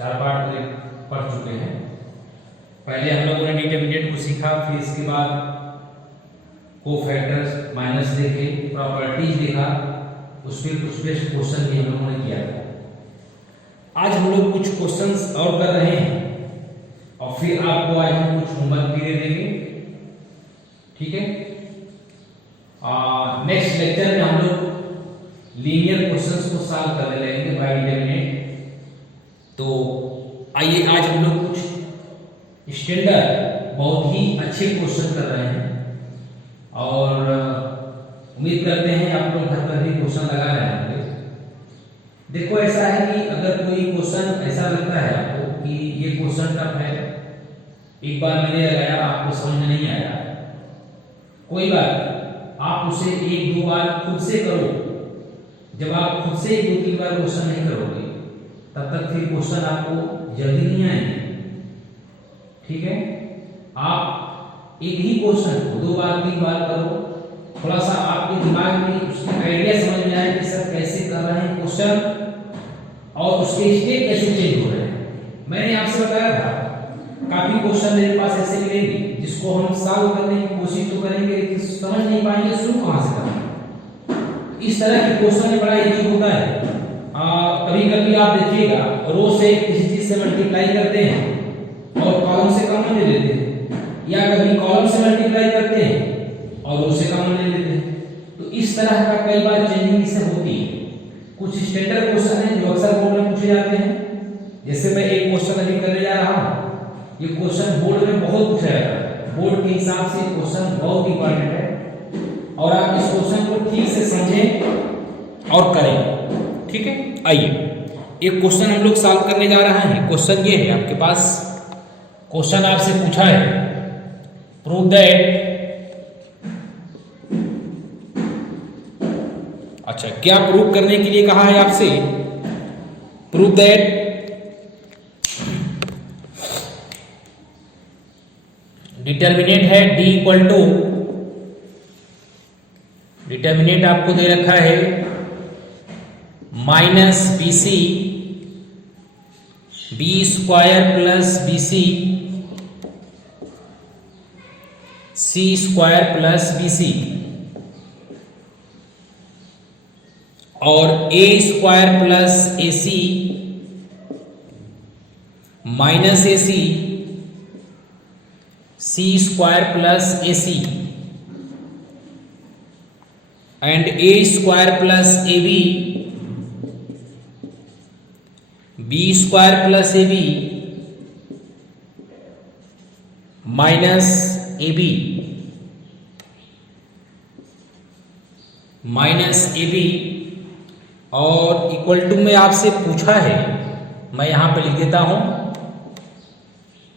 4 part पढ़ चुके हैं। पहले हम लोगों ने डिटरमिनेंट को सीखा, फिर इसके बाद कोफैक्टर्स माइनस देखे, प्रॉपर्टीज देखा, उस पर कुछ बेस्ट क्वेश्चन भी हम लोगों ने किया था। आज हम लोग कुछ क्वेश्चंस और कर रहे हैं और फिर आपको आज हम कुछ होमवर्क भी दे देंगे, ठीक है। नेक्स्ट लेक्चर में हम लोग लीनियर क्वेश्चंस को सॉल्व करने लगेंगे बाय डिटरमिनेंट। तो आइए आज हम लोग कुछ स्टैंडर्ड बहुत ही अच्छे क्वेश्चन कर रहे हैं और उम्मीद करते हैं आप लोग घर पर भी क्वेश्चन लगा रहे होंगे। देखो ऐसा है कि अगर कोई क्वेश्चन ऐसा लगता है आपको कि ये क्वेश्चन टफ है, एक बार मैंने लगाया आपको समझ में नहीं आया, कोई बात, आप उसे 1-2 बार खुद से करो। जब आप खुद से 2-3 बार क्वेश्चन नहीं करोगे तब तक फिर क्वेश्चन आपको जल्दी नहीं आएंगे, ठीक है। आप एक ही क्वेश्चन को 2 बार 3 बार करो, थोड़ा सा आपके दिमाग में उसकी आइडिया समझ में आए कि सर कैसे कर रहे हैं क्वेश्चन और उसके स्टेप कैसे चेंज हो रहे हैं। मैंने आपसे बताया था काफी क्वेश्चन मेरे पास ऐसे मिलेंगे जिसको हम सॉल्व करने की कोशिश तो करेंगे लेकिन समझ नहीं पाएंगे शुरू कहां से करना। इस तरह के क्वेश्चन में बड़ा इजी होता है। कभी कभी आप देखिएगा रो से किसी चीज से मल्टीप्लाई करते हैं और कॉलम से कॉमन ले लेते हैं, या कभी कॉलम से मल्टीप्लाई करते हैं और रो से कॉमन ले लेते हैं। तो इस तरह का कई बार चेंजिंग इससे होती है। कुछ स्टैंडर्ड क्वेश्चन हैं जो अक्सर बोर्ड में पूछे जाते हैं, जैसे मैं एक क्वेश्चन अभी करने जा रहा हूं। ये क्वेश्चन बोर्ड में बहुत पूछा जाता है, बोर्ड के हिसाब से क्वेश्चन बहुत इंपॉर्टेंट है और आप इस क्वेश्चन को ठीक से समझें और करें, ठीक है। आइए एक क्वेश्चन हम लोग सॉल्व करने जा रहे हैं। क्वेश्चन ये है, आपके पास क्वेश्चन आपसे पूछा है प्रूव दैट, अच्छा क्या प्रूव करने के लिए कहा है आपसे, प्रूव दैट डिटरमिनेंट है d इक्वल टू, डिटरमिनेंट आपको दे रखा है minus BC B square plus BC C square plus BC और A square plus AC minus AC C square plus AC and A square plus AB B square plus AB minus AB और equal to में आपसे पूछा है, मैं यहां पे लिख देता हूं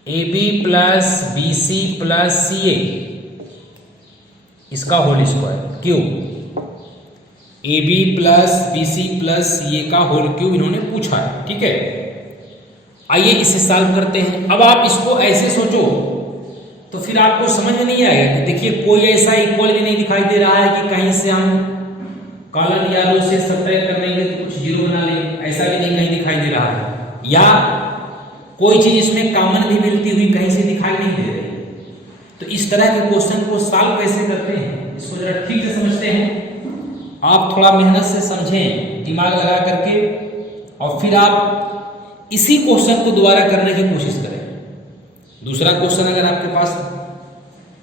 AB plus BC plus CA इसका whole square cube, AB plus BC plus CA का होल क्यूब इन्होंने पूछा है, ठीक है। आइए इसे सॉल्व करते हैं। अब आप इसको ऐसे सोचो तो फिर आपको समझ में नहीं आएगा कि देखिए कोई ऐसा इक्वल भी नहीं दिखाई दे रहा है कि कहीं से हम कॉलम या रो से सब्ट्रैक्ट कर लेंगे तो कुछ जीरो बना लेंगे, ऐसा भी नहीं कहीं दिखाई दे रहा है, या कोई चीज इसमें कॉमन भी मिलती हुई कहीं से दिखाई नहीं दे रही। तो इस तरह के क्वेश्चन को सॉल्व कैसे करते हैं इसको जरा ठीक से समझते हैं। आप थोड़ा मेहनत से समझें, दिमाग लगा करके, और फिर आप इसी क्वेश्चन को दोबारा करने की कोशिश करें। दूसरा क्वेश्चन अगर आपके पास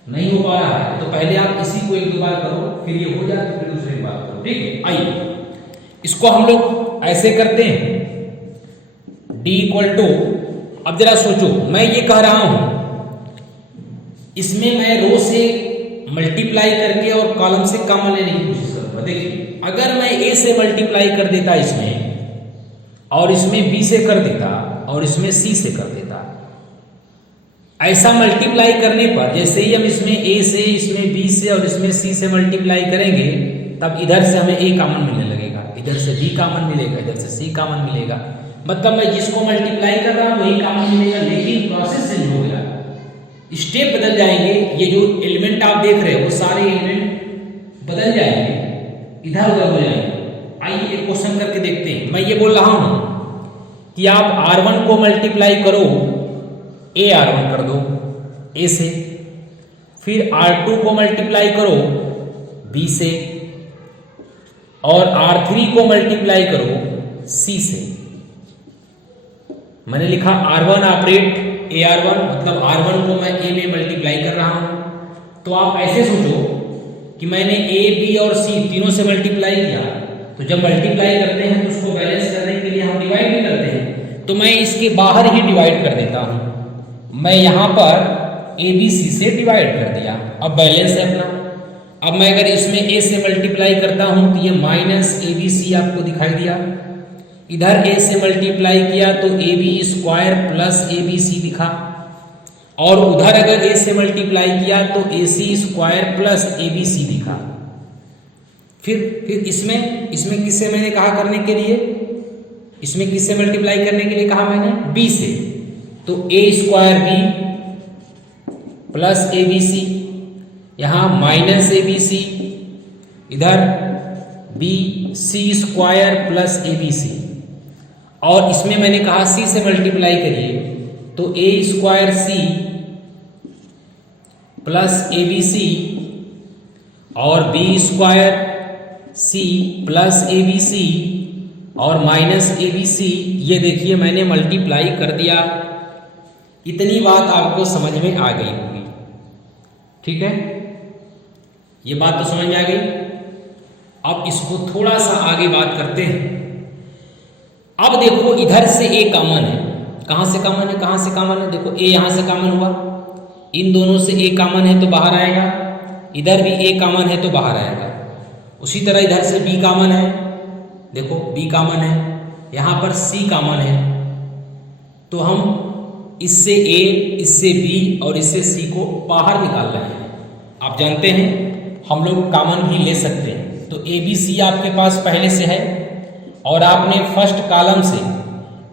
नहीं हो पा रहा है तो पहले आप इसी को 1-2 बार करो, फिर ये हो जाए तो फिर दूसरे की बात करो, ठीक है। आइए इसको हम लोग ऐसे करते हैं d इक्वल टू, अब जरा सोचो मैं ये कह रहा हूं इसमें मैं रो से मल्टीप्लाई करके और कॉलम से कॉमन लेने की कोशिश करूंगा। देखिए अगर मैं A से मल्टीप्लाई कर देता इसमें और इसमें B से कर देता और इसमें C से कर देता, ऐसा मल्टीप्लाई करने पर जैसे ही हम इसमें A से, इसमें B से और इसमें C से मल्टीप्लाई करेंगे तब इधर से हमें A कॉमन मिलने लगेगा, इधर से B कॉमन मिलेगा, इधर से C कॉमन मिलेगा। मतलब मैं जिसको मल्टीप्लाई कर रहा हूं वही कॉमन मिलेगा, लेकिन प्रोसेस चेंज हो गया, स्टेप बदल जाएंगे। ये जो एलिमेंट आप देख रहे हो वो सारे एलिमेंट बदल जाएंगे, इधर उधर हो जाएंगे। आइए एक क्वेश्चन करके देखते हैं। मैं ये बोल रहा हूं कि आप R1 को मल्टीप्लाई करो, A R1 कर दो A से, फिर R2 को मल्टीप्लाई करो B से, और R3 को मल्टीप्लाई करो C से। मैंने लिखा R1 ऑपरेट A R1, मतलब R1 को मैं A में मल्टीप्लाई कर रहा हूं। तो आप ऐसे सोचो कि मैंने A, B और C तीनों से मल्टीप्लाई किया, तो जब मल्टीप्लाई करते हैं तो उसको बैलेंस करने के लिए हम डिवाइड भी करते हैं, तो मैं इसके बाहर ही डिवाइड कर देता हूं। मैं यहां पर A B C से डिवाइड कर दिया, अब बैलेंस है अपना। अब मैं अगर इसमें A से मल्टीप्लाई करता हूं तो ये माइनस ABC आपको दिखाई दिया, इधर A से मल्टीप्लाई किया तो AB स्क्वायर प्लस ABC दिखा, और उधर अगर A से मल्टीप्लाई किया तो AC स्क्वायर प्लस ABC दिखा। फिर इसमें किससे मैंने कहा करने के लिए, इसमें किससे मल्टीप्लाई करने के लिए कहा मैंने, B से, तो A square B plus ABC, यहां माइनस ABC, इधर BC स्क्वायर प्लस ABC, और इसमें मैंने कहा C से मल्टीप्लाई करिए तो A square C plus ABC और B square C plus ABC और माइनस ABC, ये देखिए मैंने मल्टीप्लाई कर दिया। इतनी बात आपको समझ में आ गई होगी, ठीक है, ये बात तो समझ में आ गई। अब इसको थोड़ा सा आगे बात करते हैं। अब देखो इधर से A कॉमन है, कहां से कॉमन है, कहां से कॉमन है, देखो A यहां से कॉमन हुआ, इन दोनों से A कॉमन है तो बाहर आएगा, इधर भी A कॉमन है तो बाहर आएगा। उसी तरह इधर से B कॉमन है, देखो B कॉमन है, यहां पर C कॉमन है, तो हम इससे A, इससे B और इससे C को बाहर निकाल रहे हैं। आप जानते हैं हम लोग कॉमन भी ले सकते हैं, तो A B C आपके पास पहले से है, और आपने फर्स्ट कॉलम से,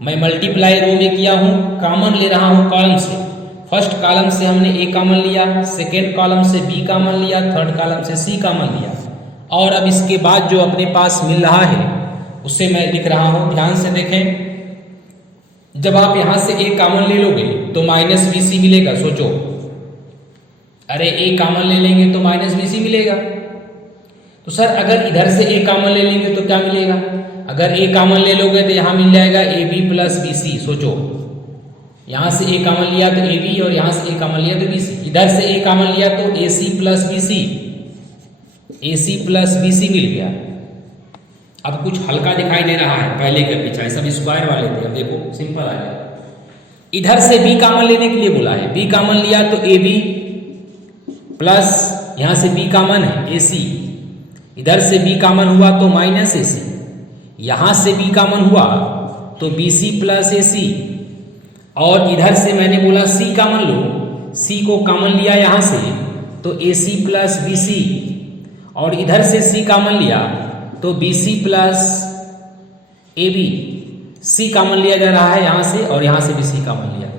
मैं मल्टीप्लाई रो में किया हूं, कॉमन ले रहा हूं कॉलम से। फर्स्ट कॉलम से हमने A कॉमन लिया, सेकेंड कॉलम से B कॉमन लिया, थर्ड कॉलम से C कॉमन लिया, और अब इसके बाद जो अपने पास मिल रहा है उससे मैं लिख रहा हूं। ध्यान से देखें, जब आप यहां से A कॉमन ले लोगे तो माइनस BC मिलेगा। सोचो, अरे A कॉमन ले लेंगे तो माइनस BC मिलेगा, तो सर अगर इधर से A कॉमन ले लेंगे तो क्या मिलेगा, अगर A कॉमन ले लोगे तो यहां मिल जाएगा AB प्लस BC। सोचो, यहां से A कॉमन लिया तो AB और यहां से A कॉमन लिया तो BC, इधर से A कॉमन लिया तो AC plus BC, AC plus BC मिल गया। अब कुछ हल्का दिखाई दे रहा है पहले के पीछे, सब स्क्वायर वाले थे, अब देखो सिंपल आ गया। इधर से B कॉमन लेने के लिए बोला है, B कॉमन लिया तो AB प्लस, यहां से B कॉमन है AC, इधर से B कॉमन हुआ तो माइनस AC, यहां से B कॉमन हुआ तो BC प्लस AC, और इधर से मैंने बोला C कॉमन लो, C को कॉमन लिया यहां से तो AC प्लस BC, और इधर से C कॉमन लिया तो BC plus AB, C common लिया जा रहा है यहां से, और यहां से भी C कॉमन लिया,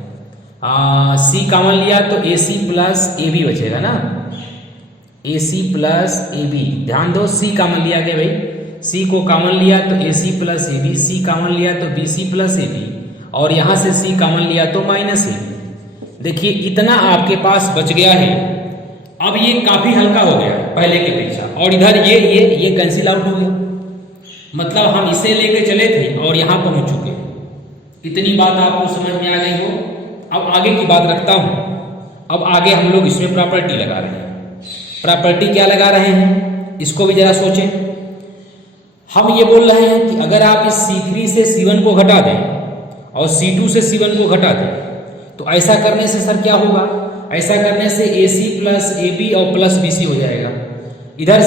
C कॉमन लिया तो AC प्लस AB बचेगा ना, AC प्लस AB। ध्यान दो, C कॉमन लिया गया भाई, C को कॉमन लिया तो AC plus AB, C common लिया तो BC प्लस AB, और यहां से C कॉमन लिया तो माइनस AB। देखिए इतना आपके पास बच गया है। अब ये काफी हल्का हो गया पहले के अपेक्षा, और इधर ये कैंसिल आउट हो गया, मतलब हम इसे लेके चले थे और यहां पहुंच चुके। इतनी बात आपको समझ में आ गई हो। अब आगे की बात रखता हूं। अब आगे हम लोग इसमें प्रॉपर्टी लगा रहे हैं। प्रॉपर्टी क्या लगा रहे हैं, इसको भी जरा सोचें। हम ये बोल रहे हैं कि अगर आप इस C3 से C1 को घटा दें और C2 से C1 को घटा दें, तो ऐसा करने से सर क्या होगा, ऐसा करने से AC प्लस AB और प्लस BC हो जाएगा। इधर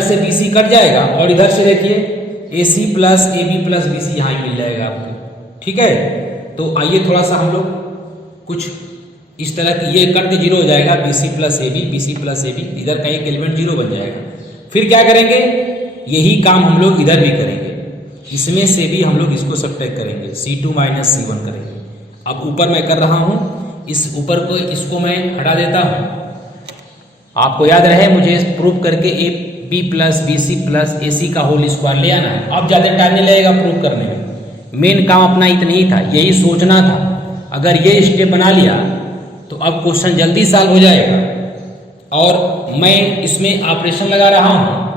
से BC कट जाएगा, और इधर से देखिए AC plus AB plus BC यहाँ मिल जाएगा आपको, ठीक है। तो आइए थोड़ा सा हम लोग कुछ इस तरह की, ये कट के जीरो हो जाएगा, BC plus AB, BC plus AB, इधर का एक एलिमेंट जीरो बन जाएगा। फिर क्या करेंगे, यही काम हम लोग इधर भी करेंगे, इसमें से भी हम लोग इसको सब्ट्रैक्ट करेंगे, C2 माइनस C1 करेंगे। अब ऊपर मैं कर रहा हूं, इस ऊपर को इसको मैं हटा देता हूं। आपको याद रहे मुझे प्रूव करके AB plus BC plus AC का होल स्क्वायर ले आना है। अब ज़्यादा टाइम नहीं लगेगा प्रूव करने में, मेन काम अपना इतना ही था, यही सोचना था। अगर ये स्टेप बना लिया तो अब क्वेश्चन जल्दी सॉल्व हो जाएगा। और मैं इसमें ऑपरेशन लगा रहा हूँ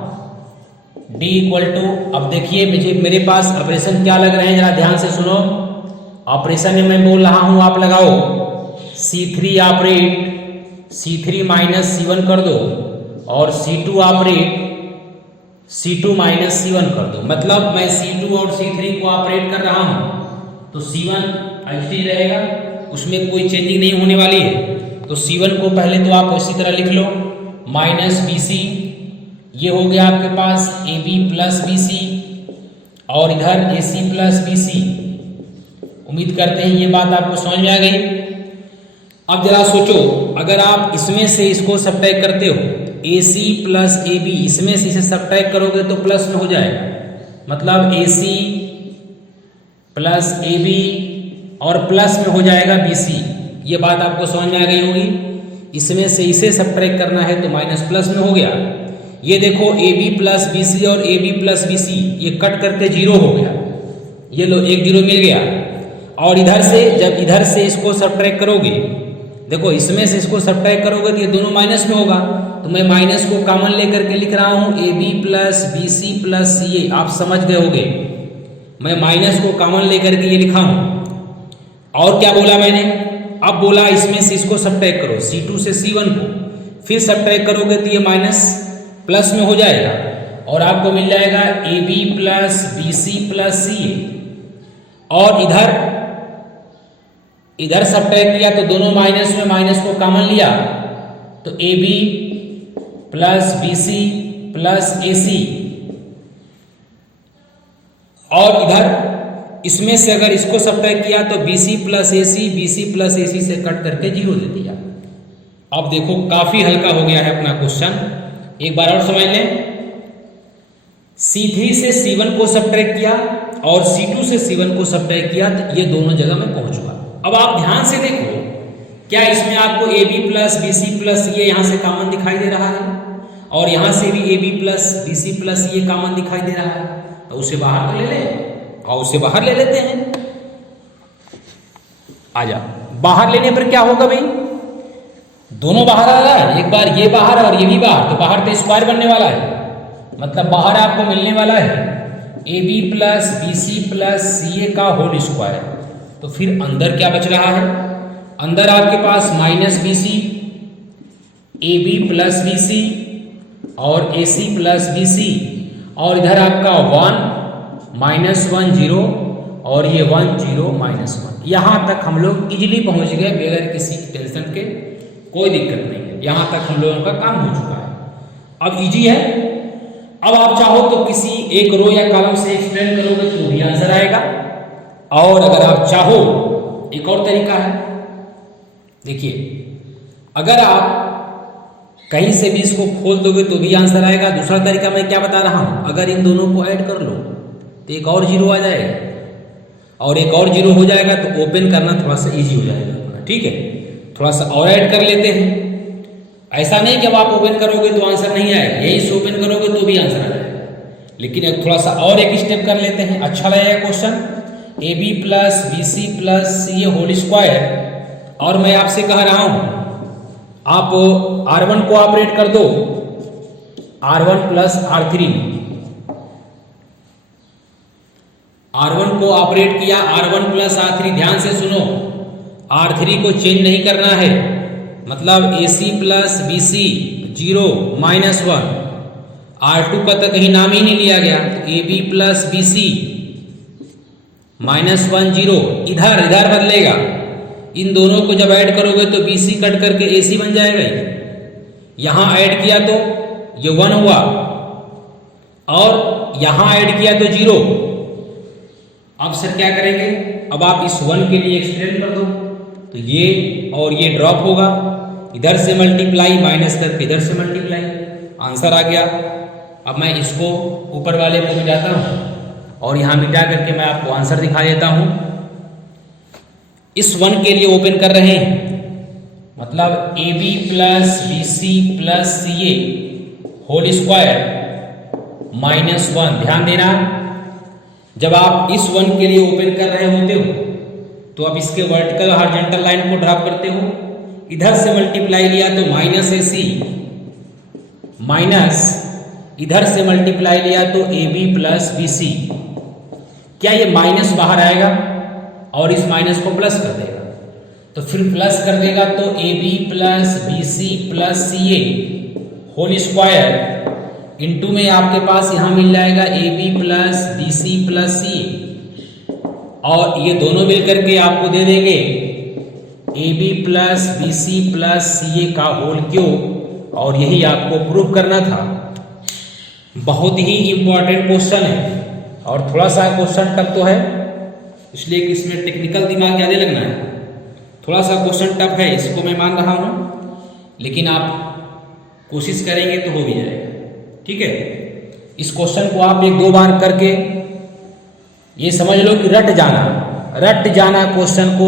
d इक्वल टू, अब देखिए मेरे पास ऑपरेशन क्या लग रहे हैं, जरा ध्यान से सुनो। ऑपरेशन में मैं बोल रहा हूँ आप लगाओ C3 operate, C3 minus C1 कर दो, और C2 operate C2 minus C1 कर दो। मतलब मैं C2 और C3 को ऑपरेट कर रहा हूँ तो C1 ऐसे ही रहेगा, उसमें कोई चेंजिंग नहीं होने वाली है। तो C1 को पहले तो आप उसी तरह लिख लो माइनस BC, ये हो गया आपके पास AB प्लस BC, और इधर AC प्लस BC। उम्मीद करते हैं ये बात आपको समझ में आ गई। अब जरा सोचो, अगर आप इसमें से इसको सब्ट्रैक्ट करते हो AC प्लस AB, इसमें से इसे सब्ट्रैक्ट करोगे तो प्लस में हो जाएगा। मतलब AC प्लस AB और प्लस में हो जाएगा BC। ये बात आपको समझ में आ गई होगी। इसमें से इसे सब्ट्रैक्ट करना है तो माइनस प्लस में हो गया। ये देखो AB प्लस BC और AB प्लस BC ये कट करके 0 हो गया, ये लो एक 0 मिल गया। और इधर से जब इधर से इसको सब्ट्रैक्ट करोगे, देखो इसमें से इसको सब्ट्रैक्ट करोगे तो ये दोनों माइनस में होगा, तो मैं माइनस को कॉमन लेकर के लिख रहा हूँ AB plus BC plus CA। आप समझ गए होगे, मैं माइनस को कॉमन लेकर के ये लिखा हूँ। और क्या बोला मैंने, अब बोला इसमें से इसको सब्ट्रैक्ट करो C2 से C1 को, फिर सब्ट्रैक्ट करोगे तो ये माइनस प्लस में हो जाएगा, और आपको मिल जाएगा AB plus BC plus CA। और इधर सब्ट्रैक्ट किया तो दोनों माइनस में माइनस को कॉमन लिया तो AB plus BC plus AC। और इधर इसमें से अगर इसको सब्ट्रैक्ट किया तो BC plus AC, BC plus AC से कट करके 0 दे दिया। अब देखो काफी हल्का हो गया है अपना क्वेश्चन, एक बार और समझ लें। C3 से C1 को सब्ट्रैक्ट किया और C2 से C1 को सब्ट्रैक्ट किया तो ये दोनों जगह में पहुंच चुका। अब आप ध्यान से देखो, क्या इसमें आपको AB प्लस BC प्लस ये यहाँ से कॉमन दिखाई दे रहा है, और यहाँ से भी AB प्लस BC प्लस ये कॉमन दिखाई दे रहा है, तो उसे बाहर तो ले लें, और उसे बाहर ले लेते हैं। आजा, बाहर लेने पर क्या होगा भाई, दोनों बाहर आ रहा है, एक बार ये बाहर और ये भी बाहर, तो बाहर तो स्क्वायर बनने वाला है। मतलब बाहर आपको मिलने वाला है AB plus BC plus CA का होल स्क्वायर। तो फिर अंदर क्या बच रहा है, अंदर आपके पास minus BC, AB plus BC और AC प्लस BC, और इधर आपका 1 माइनस 1 0 और ये 1 0 माइनस 1। यहाँ तक हम लोग इजीली पहुँच गए बगैर किसी टेंशन के, कोई दिक्कत नहीं है, यहाँ तक हम लोगों का काम हो चुका है। अब इजी है। अब आप चाहो तो किसी एक रो या कॉलम से एक्सप्लेन करोगे तो भी आंसर आएगा, और अगर आप चाहो एक और तरीका है। देखिए, अगर आप कहीं से भी इसको खोल दोगे तो भी आंसर आएगा। दूसरा तरीका मैं क्या बता रहा हूं, अगर इन दोनों को ऐड कर लो तो एक और 0 आ जाएगा, और एक और 0 हो जाएगा तो ओपन करना थोड़ा सा इजी हो जाएगा। ठीक है, थोड़ा सा और ऐड कर लेते हैं। ऐसा नहीं कि अब आप ओपन करोगे तो आंसर नहीं आएगा, यही से ओपन करोगे तो भी आंसर आ जाएगा। लेकिन अब थोड़ा सा और एक स्टेप कर लेते हैं, अच्छा लगेगा question. AB plus BC plus CA whole square, और मैं आपसे कह रहा हूं आप R1 को ऑपरेट कर दो R1 प्लस R3। R1 को ऑपरेट किया R1 प्लस R3, ध्यान से सुनो, R3 को चेंज नहीं करना है। मतलब AC plus BC 0 minus 1, R2 का तो कहीं नाम ही नहीं लिया गया, AB प्लस BC माइनस 1 0, इधर बदलेगा। इन दोनों को जब ऐड करोगे तो BC कट करके AC बन जाएगा। यहां ऐड किया तो ये 1 हुआ, और यहां ऐड किया तो 0। अब सर क्या करेंगे, अब आप इस 1 के लिए एक्सटेंड कर दो तो ये और ये ड्रॉप होगा, इधर से मल्टीप्लाई माइनस करके इधर से मल्टीप्लाई, आंसर आ गया। अब मैं इसको ऊपर वाले को मिटाता हूं और यहां मिटा करके मैं आपको आंसर दिखा देता हूं। इस 1 के लिए ओपन कर रहे हैं, मतलब AB plus BC plus CA whole square minus 1। ध्यान देना, जब आप इस 1 के लिए ओपन कर रहे होते हो तो आप इसके वर्टिकल हॉरिजॉन्टल लाइन को ड्रॉप करते हो, इधर से मल्टीप्लाई लिया तो -AC माइनस इधर से मल्टीप्लाई लिया तो AB प्लस BC। क्या ये माइनस बाहर आएगा और इस माइनस को प्लस कर देगा, तो फिर प्लस कर देगा तो AB plus BC plus CA whole square into में आपके पास यहाँ मिल जाएगा AB plus BC plus CA, और ये दोनों मिल करके आपको दे देंगे AB plus BC plus CA का होल क्यूब, और यही आपको प्रूव करना था। बहुत ही इंपॉर्टेंट क्वेश्चन है और थोड़ा सा क्वेश्चन टफ तो है, इसलिए कि इसमें टेक्निकल दिमाग ज़्यादा लगना है। थोड़ा सा क्वेश्चन टफ है, इसको मैं मान रहा हूँ, लेकिन आप कोशिश करेंगे तो हो भी जाएगा। ठीक है, इस क्वेश्चन को आप 1-2 बार करके ये समझ लो कि रट जाना क्वेश्चन को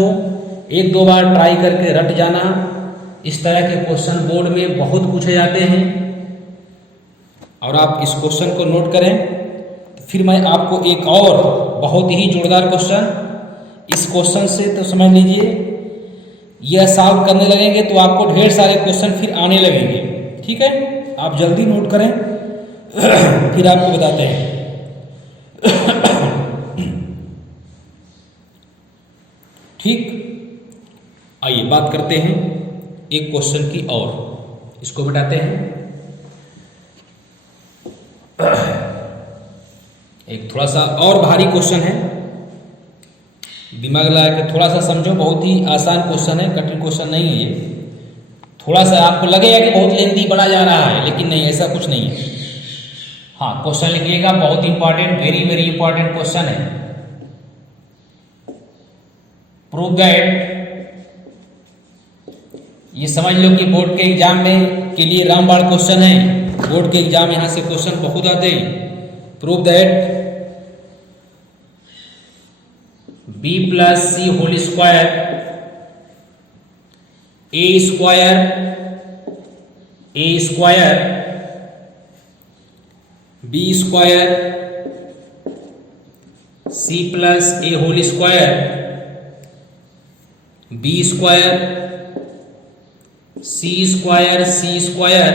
1-2 बार ट्राई करके रट जाना। इस तरह के क्वेश्चन बोर्ड में बहुत पूछे जाते हैं, और आप इस क्वेश्चन को नोट करें। फिर मैं आपको एक और बहुत ही जोरदार क्वेश्चन, इस क्वेश्चन से तो समझ लीजिए यह सॉल्व करने लगेंगे तो आपको ढेर सारे क्वेश्चन फिर आने लगेंगे। ठीक है, आप जल्दी नोट करें फिर आपको बताते हैं। ठीक, आइए बात करते हैं एक क्वेश्चन की और, इसको बताते हैं। एक थोड़ा सा और भारी क्वेश्चन है, दिमाग लगा के थोड़ा सा समझो। बहुत ही आसान क्वेश्चन है, कठिन क्वेश्चन नहीं है ये। थोड़ा सा आपको लगेगा कि बहुत लेंथी पढ़ा जा रहा है, लेकिन नहीं, ऐसा कुछ नहीं है। हाँ, क्वेश्चन लिखिएगा, बहुत important, very very important question है। प्रूव दैट, ये समझ लो कि बोर्ड के एग्जाम में के लिए रामबाण क्वेश्चन है। बोर्ड के एग्जाम यहां से क्वेश्चन बहुत आते हैं। Prove that B plus C whole square A square B square C plus A whole square B square C square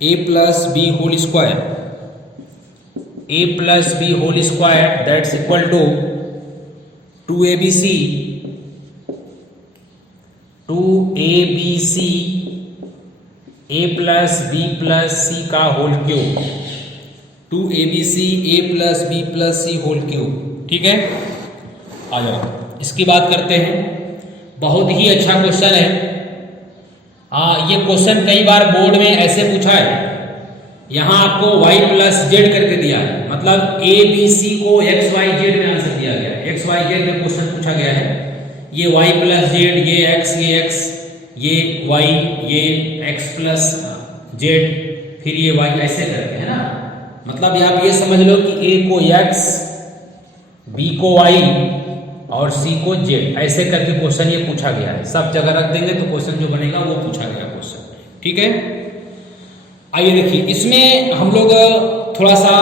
A plus B whole square A plus B whole square that's equal to 2ABC A plus B plus C का whole cube, 2ABC A plus B plus C whole cube. ठीक है, आ जाओ इसकी बात करते हैं। बहुत ही अच्छा क्वेश्चन है। ये क्वेश्चन कई बार बोर्ड में ऐसे पूछा है, यहाँ आपको y प्लस जेड करके दिया है, मतलब A B C को XYZ में आंसर दिया गया है। XYZ में क्वेश्चन पूछा गया है, ये y प्लस जेड, ये x, ये y, ये x प्लस जेड, फिर ये y, ऐसे करके, है ना। मतलब आप ये समझ लो कि A को x, B को y और C को z, ऐसे करके क्वेश्चन ये पूछा गया है। सब जगह रख देंगे तो क्वेश्चन जो बनेगा वो पूछा गया क्वेश्चन। ठीक है, आइए देखिए, इसमें हम लोग थोड़ा सा,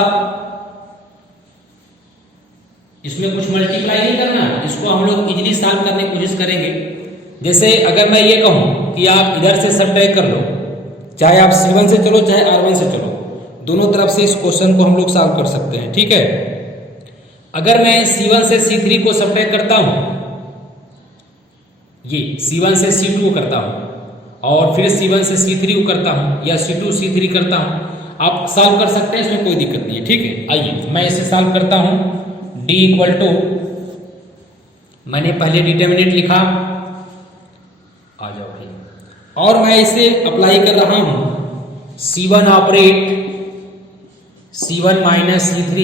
इसमें कुछ मल्टीप्लाई नहीं करना, इसको हम लोग इजीली सॉल्व करने की कोशिश करेंगे। जैसे अगर मैं ये कहूं कि आप इधर से सब्ट्रैक्ट कर लो, चाहे आप C1 से चलो चाहे R1 से चलो, दोनों तरफ से इस क्वेश्चन को हम लोग सॉल्व कर सकते हैं। ठीक है, अगर मैं C1 से C3 को सब्ट्रैक्ट करता हूं, ये C1 से C2 को करता हूं, और फिर C1 से C3 को करता हूं, या C2 C3 करता हूं, आप सॉल्व कर सकते हैं, इसमें कोई दिक्कत नहीं है। ठीक है, आइए मैं इसे सॉल्व करता हूं। D इक्वल टू, मैंने पहले डिटर्मिनेंट लिखा, आ जाओ भाई, और मैं इसे अप्लाई कर रहा हूं। C1 operate C1 minus C3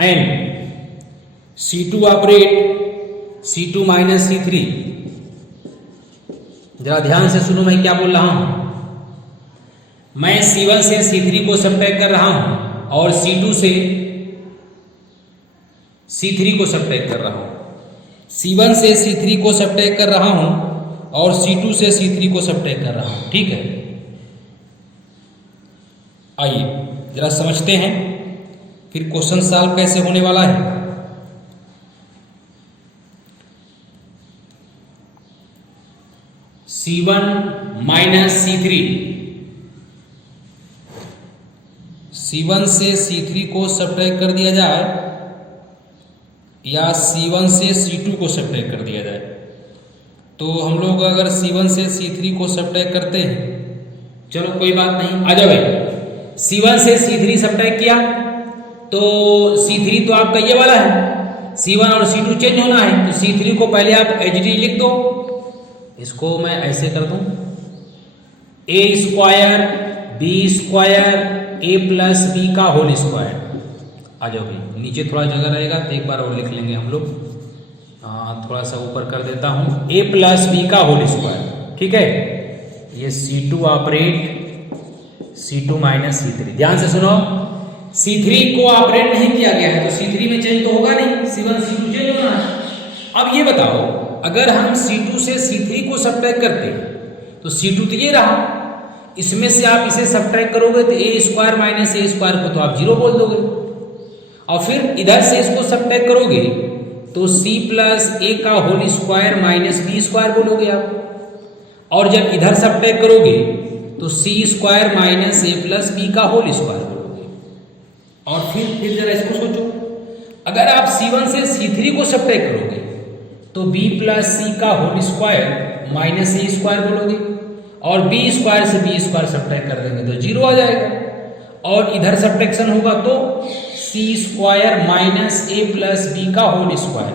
and C2 operate C2 minus C3। जरा ध्यान से सुनो मैं क्या बोल रहा हूं। मैं C1 से C3 को सब्ट्रैक्ट कर रहा हूं और C2 से C3 को सब्ट्रैक्ट कर रहा हूं। C1 से C3 को सब्ट्रैक्ट कर रहा हूं और C2 से C3 को सब्ट्रैक्ट कर रहा हूं। ठीक है, आइए जरा समझते हैं फिर क्वेश्चन सॉल्व कैसे होने वाला है। C1 माइनस C3, C1 से C3 को सब्ट्रैक्ट कर दिया जाए या C1 से C2 को सब्ट्रैक्ट कर दिया जाए। तो हम लोग अगर C1 से C3 को सब्ट्रैक्ट करते हैं, चलो कोई बात नहीं, आ जाओ भाई। C1 से C3 सब्ट्रैक्ट किया तो C3 तो आपका ये वाला है, C1 और C2 चेंज होना है, तो C3 को पहले आप एचडी लिख दो। इसको मैं ऐसे कर दूं, a square B square a plus B का होल स्क्वायर। आ जाओ भाई, नीचे थोड़ा जगह रहेगा तो एक बार और लिख लेंगे हम लोग। थोड़ा सा ऊपर कर देता हूं, a प्लस बी का होल स्क्वायर। ठीक है, ये C2 operate C2 minus C3। ध्यान से सुनो, C3 को ऑपरेट नहीं किया गया है तो C3 में चेंज तो होगा नहीं, C1 C2 चेंज होना है। अब ये बताओ, अगर हम C2 से C3 को सब्ट्रैक्ट करते हैं तो C2 तो ये रहा, इसमें से आप इसे सब्ट्रैक्ट करोगे तो a square minus a square को तो आप जीरो बोल दोगे, और फिर इधर से इसको सब्ट्रैक्ट करोगे तो c प्लस a का whole square minus b square बोलोगे आप, और जब इधर सब्ट्रैक्ट करोगे तो c square minus a plus b का होल स्क्वायर बोलोगे। और फिर जरा इसको सोचो, अगर आप C1 से C3 को सब्ट्रैक्ट करोगे तो b प्लस c का whole square minus a square बोलोगे, और b स्क्वायर से b स्क्वायर सब्ट्रैक्ट कर देंगे तो जीरो आ जाएगा, और इधर सब्ट्रैक्शन होगा तो c square minus a plus b का होल स्क्वायर।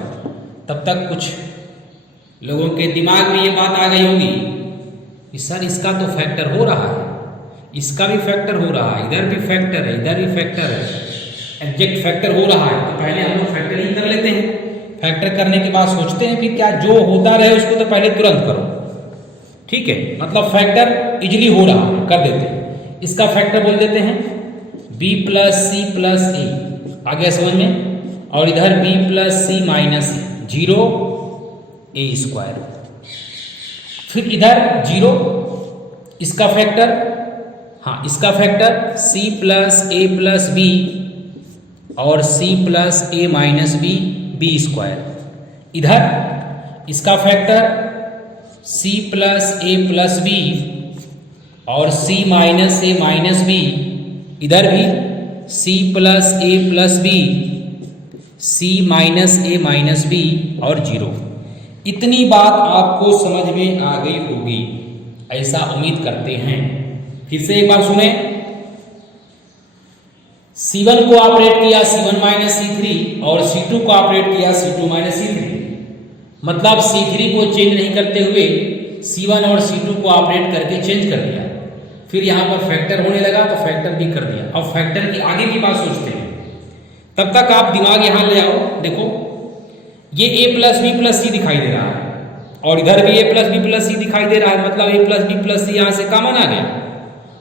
तब तक कुछ लोगों के दिमाग में ये बात आ गई होगी कि सर इसका तो फैक्टर हो रहा है, इसका भी फैक्टर हो रहा है, इधर भी फैक्टर है, इधर भी फैक्टर है, एग्जैक्ट फैक्टर हो रहा है, तो पहले हम लोग फैक्टर ही कर लेते हैं। फैक्टर करने के बाद सोचते हैं कि क्या जो होता रहे उसको तो पहले तुरंत करो। ठीक है, मतलब फैक्टर इजीली हो रहा है, कर देते हैं। इसका फैक्टर बोल देते हैं b plus C plus A, आ गया समझ में, और इधर b plus C minus A, zero a square, फिर इधर जीरो, इसका फैक्टर, हाँ इसका factor c plus a plus b और c plus a minus b square, इधर इसका factor c plus a plus b और c minus a minus b, इधर भी c plus a plus b, c minus a minus b और zero. इतनी बात आपको समझ में आ गई होगी, ऐसा उम्मीद करते हैं। फिर से एक बार सुने, C1 को ऑपरेट किया C1 माइनस C3 और C2 को ऑपरेट किया C2 माइनस C3, मतलब C3 को चेंज नहीं करते हुए C1 और C2 को ऑपरेट करके चेंज कर दिया, फिर यहाँ पर फैक्टर होने लगा तो फैक्टर भी कर दिया। अब फैक्टर की आगे की बात सोचते हैं, तब तक आप दिमाग यहाँ ले आओ। देखो ये a प्लस बी प्लस सी दिखाई दे रहा है, और इधर भी a प्लस बी प्लस सी दिखाई दे रहा है, मतलब a प्लस बी प्लस सी यहाँ से कॉमन आ गया,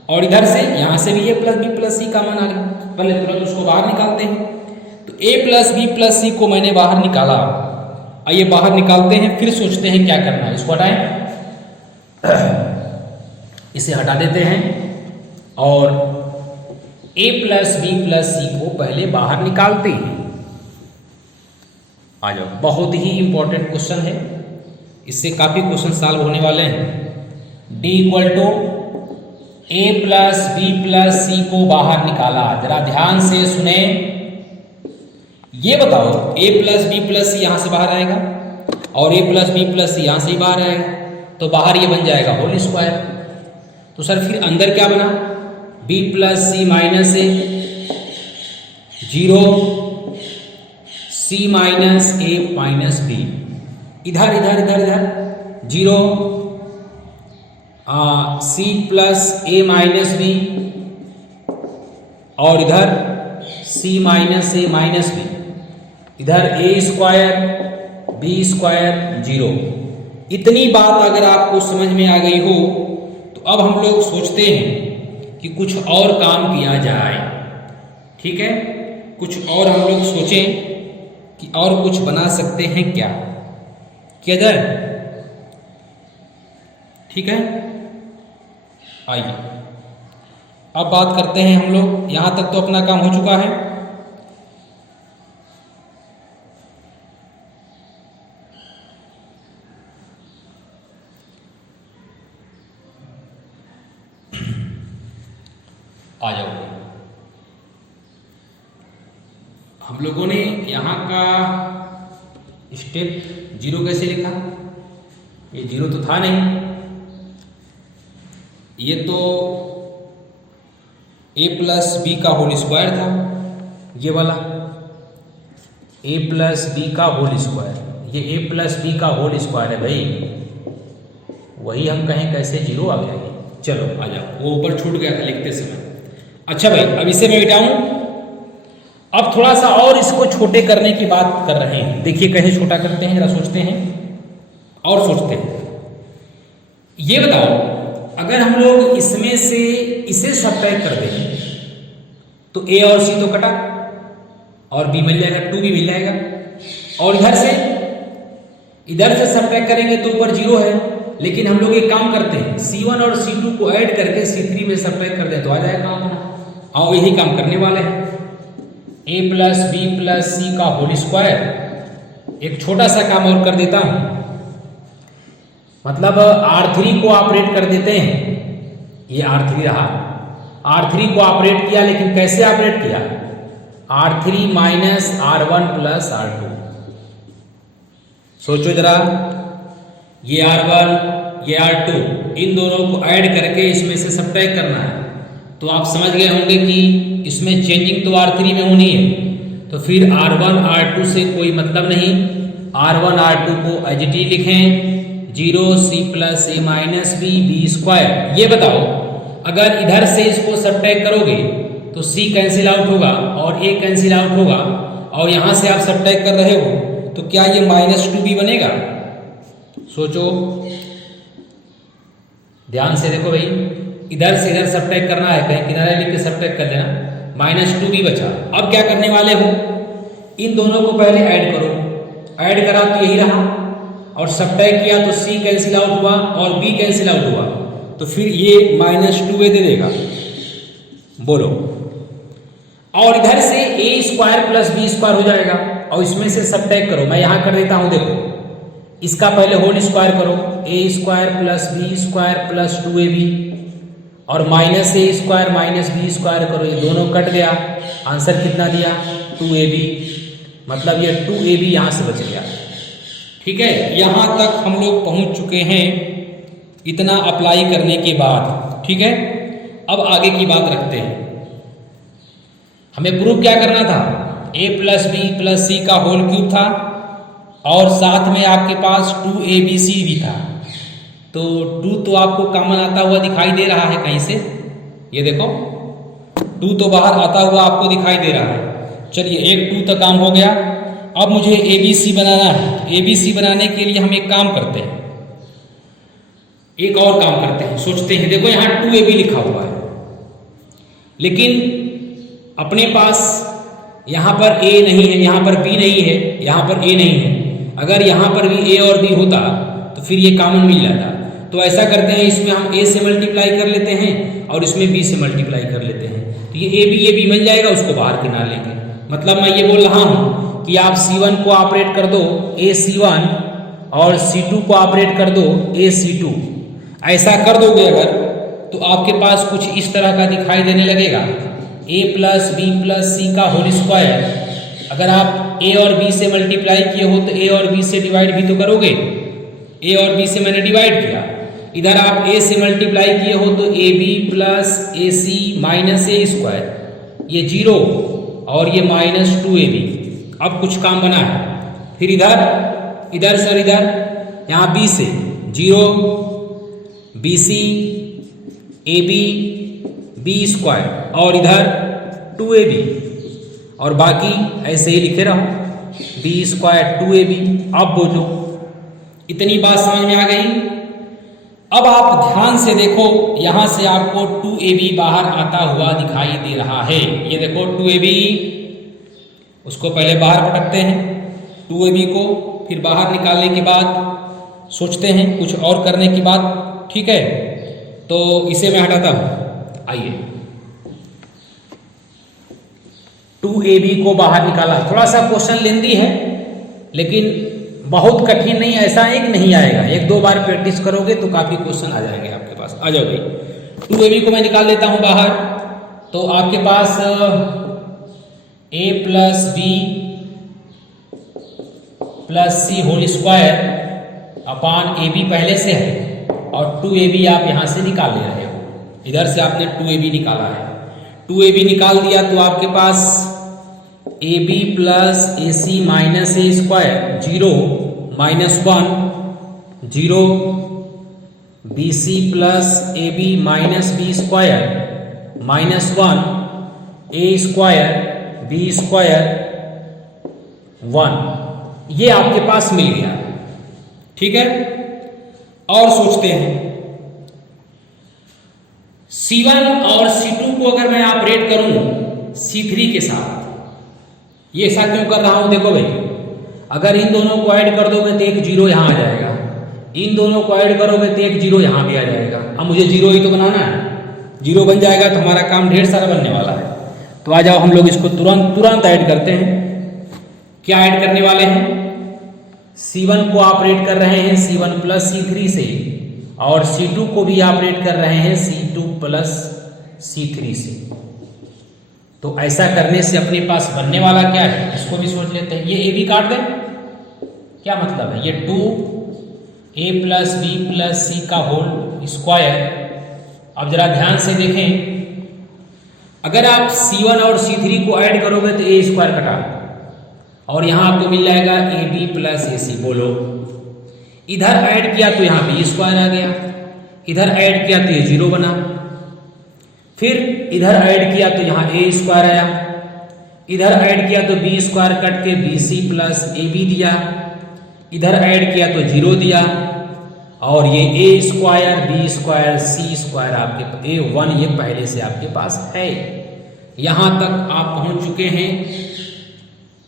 और इधर से यहाँ से भी a plus B plus C common आ गया। पहले तुरंत उसको बाहर निकालते हैं, तो a plus B plus C को मैंने बाहर निकाला। आइए बाहर निकालते हैं, फिर सोचते हैं क्या करना है। इसको हटाएं, इसे हटा देते हैं, और a plus B plus C को पहले बाहर निकालते हैं। आ जाओ, बहुत ही इंपॉर्टेंट क्वेश्चन है, इससे काफी क्वेश्चन सॉल्व होने वाले हैं। d equal to a plus B plus C को बाहर निकाला। जरा ध्यान से सुने, ये बताओ a प्लस बी प्लस सी यहां से बाहर आएगा और a प्लस बी प्लस सी यहां से ही बाहर आएगा, तो बाहर ये बन जाएगा होल स्क्वायर। तो सर फिर अंदर क्या बना, b plus C minus A, zero, c minus A minus B, इधर इधर इधर इधर जीरो, c प्लस ए माइनस बी, और इधर c माइनस ए माइनस बी, इधर a square b square zero. इतनी बात अगर आपको समझ में आ गई हो तो अब हम लोग सोचते हैं कि कुछ और काम किया जाए। ठीक है, कुछ और हम लोग सोचें कि और कुछ बना सकते हैं क्या, किया जाए। ठीक है, आइए अब बात करते हैं हम लोग। यहाँ तक तो अपना काम हो चुका है, आ जाओगे। हम लोगों ने यहाँ का स्टेप 0 कैसे लिखा? ये 0 तो था नहीं, ये तो a प्लस बी का होल स्क्वायर था, ये वाला a प्लस बी का होल स्क्वायर, ये a प्लस बी का होल स्क्वायर है भाई, वही हम कहें कैसे 0 आ गया। चलो आ जाओ, वो ऊपर छूट गया था लिखते समय। अच्छा भाई, अब इसे मैं मिटाऊं। अब थोड़ा सा और इसको छोटे करने की बात कर रहे हैं। देखिए कैसे छोटा करते हैं, जरा सोचते हैं और सोचते हैं। ये बताओ, अगर हम लोग इसमें से इसे सब्ट्रैक्ट कर दें तो a और c तो कटा और b मिल जाएगा, 2b मिल जाएगा। और इधर से सब्ट्रैक्ट करेंगे तो ऊपर 0 है, लेकिन हम लोग एक काम करते हैं, c1 और c2 को ऐड करके c3 में सब्ट्रैक्ट कर दे तो आ जाएगा काम अपना। आओ यही काम करने वाले हैं। a plus B plus C का होल स्क्वायर। एक छोटा सा काम और कर देता हूं, मतलब R3 को ऑपरेट कर देते हैं। ये R3 रहा, R3 को ऑपरेट किया, लेकिन कैसे ऑपरेट किया? R3 minus R1 plus R2। सोचो जरा, ये R1 ये R2, इन दोनों को ऐड करके इसमें से सब्ट्रैक्ट करना है। तो आप समझ गए होंगे कि इसमें चेंजिंग तो R3 में होनी है, तो फिर R1 R2 से कोई मतलब नहीं। R1 R2 को एज इट इज लिखें, 0c plus a minus B square. ये बताओ, अगर इधर से इसको सब्ट्रैक्ट करोगे तो c कैंसिल आउट होगा और a कैंसिल आउट होगा, और यहां से आप सब्ट्रैक्ट कर रहे हो तो क्या ये माइनस 2b बनेगा? सोचो, ध्यान से देखो भाई, इधर से इधर सब्ट्रैक्ट करना है, कहीं किनारे लिख के सब्ट्रैक्ट कर देना, माइनस 2b बचा। अब क्या करने वाले हो, इन दोनों को पहले ऐड करो, ऐड करा तो यही रहा, और सब्ट्रैक्ट किया तो c कैंसिल आउट हुआ और b कैंसिल आउट हुआ, तो फिर ये माइनस 2a दे देगा। बोलो, और इधर से a square plus b square हो जाएगा, और इसमें से सब्ट्रैक्ट करो। मैं यहां कर देता हूं, देखो इसका पहले होल स्क्वायर करो, a square plus b square plus 2ab, और minus a square minus b square करो, ये दोनों कट गया, आंसर कितना दिया? 2ab। मतलब ये 2ab यहां से बच गया। ठीक है, यहां तक हम लोग पहुंच चुके हैं इतना अप्लाई करने के बाद। ठीक है, अब आगे की बात रखते हैं। हमें प्रूफ क्या करना था? a plus B plus C का होल क्यूब था, और साथ में आपके पास 2abc भी था। तो 2 तो आपको कॉमन आता हुआ दिखाई दे रहा है कहीं से, ये देखो 2 तो बाहर आता हुआ आपको दिखाई दे रहा है। चलिए, एक 2 तक काम हो गया। अब मुझे abc बनाना है। abc बनाने के लिए हम एक काम करते हैं, एक और काम करते हैं, सोचते हैं। देखो यहाँ 2ab लिखा हुआ है, लेकिन अपने पास यहाँ पर a नहीं है, यहाँ पर b नहीं है, यहाँ पर a नहीं है। अगर यहाँ पर भी a और b होता तो फिर ये कॉमन मिल जाता। तो ऐसा करते हैं, इसमें हम a से मल्टीप्लाई कर लेते हैं और इसमें b से मल्टीप्लाई कर लेते हैं, तो ये ab मिल जाएगा, उसको बाहर किनारे लेंगे। मतलब मैं ये बोल रहा हूँ कि आप c1 को ऑपरेट कर दो ac1 और c2 को ऑपरेट कर दो ac2। ऐसा कर दोगे अगर, तो आपके पास कुछ इस तरह का दिखाई देने लगेगा, a plus B plus C का होल स्क्वायर। अगर आप a और b से मल्टीप्लाई किए हो तो a और b से डिवाइड भी तो करोगे, a और b से मैंने डिवाइड किया। इधर आप a से मल्टीप्लाई किए हो तो ab plus ac minus a square, ये 0 और ये माइनस 2ab। अब कुछ काम बना है। फिर इधर सर, इधर यहाँ b से 0 bc ab b स्क्वायर, और इधर 2ab, और बाकी ऐसे ही लिखे रहो, b स्क्वायर 2ab। अब बोलो, इतनी बात समझ में आ गई? अब आप ध्यान से देखो, यहां से आपको 2ab बाहर आता हुआ दिखाई दे रहा है। ये देखो 2ab, उसको पहले बाहर पटकते हैं 2ab को, फिर बाहर निकालने के बाद सोचते हैं कुछ और करने की बात। ठीक है, तो इसे मैं हटाता हूं। आइए, 2ab को बाहर निकाला। थोड़ा सा क्वेश्चन लेंदी है, लेकिन बहुत कठिन नहीं, ऐसा एक नहीं आएगा। 1-2 बार प्रैक्टिस करोगे तो काफी क्वेश्चन आ जाएंगे आपके पास। आ जाओ भाई, 2ab को मैं निकाल लेता हूं बाहर। तो आपके पास a plus B plus C whole square upon A B पहले से है और 2ab आप यहाँ से निकाल ले रहे हो, इधर से आपने 2ab निकाला है। 2ab निकाल दिया तो आपके पास ab plus A C minus A square 0 minus 1 0 B C plus A B minus B square minus 1 A square B square 1, ये आपके पास मिल गया। ठीक है, और सोचते हैं C1 और C2 को अगर मैं ऑपरेट करूं C3 के साथ, ये ऐसा क्यों कर रहा हूं? देखो भाई, अगर इन दोनों को ऐड कर दोगे तो एक 0 यहां आ जाएगा, इन दोनों को ऐड करोगे तो एक 0 यहां भी आ जाएगा। अब मुझे 0 ही तो बनाना है, 0 बन जाएगा तो हमारा काम ढेर सारा बनने वाला है। तो आ जाओ हम लोग इसको तुरंत ऐड करते हैं। क्या ऐड करने वाले हैं? C1 को ऑपरेट कर रहे हैं C1 प्लस C3 से और C2 को भी ऑपरेट कर रहे हैं C2 प्लस C3 से। तो ऐसा करने से अपने पास बनने वाला क्या है, इसको भी सोच लेते हैं। ये ए बी काट दें, क्या मतलब है? ये 2a plus B plus C का होल स्क्वायर। अब जरा ध्यान से देखें, अगर आप C1 और C3 को ऐड करोगे तो a स्क्वायर कटा और यहां आपको मिल जाएगा ए बी प्लस ए सी। बोलो, इधर ऐड किया तो यहां बी स्क्वायर आ गया, इधर ऐड किया तो ये 0 बना, फिर इधर ऐड किया तो यहाँ ए स्क्वायर आया, इधर ऐड किया तो बी स्क्वायर कट के B C plus A B दिया, इधर ऐड किया तो 0 दिया, और ये A square B square C square आपके A1 ये पहले से आपके पास है। यहां तक आप पहुंच चुके हैं।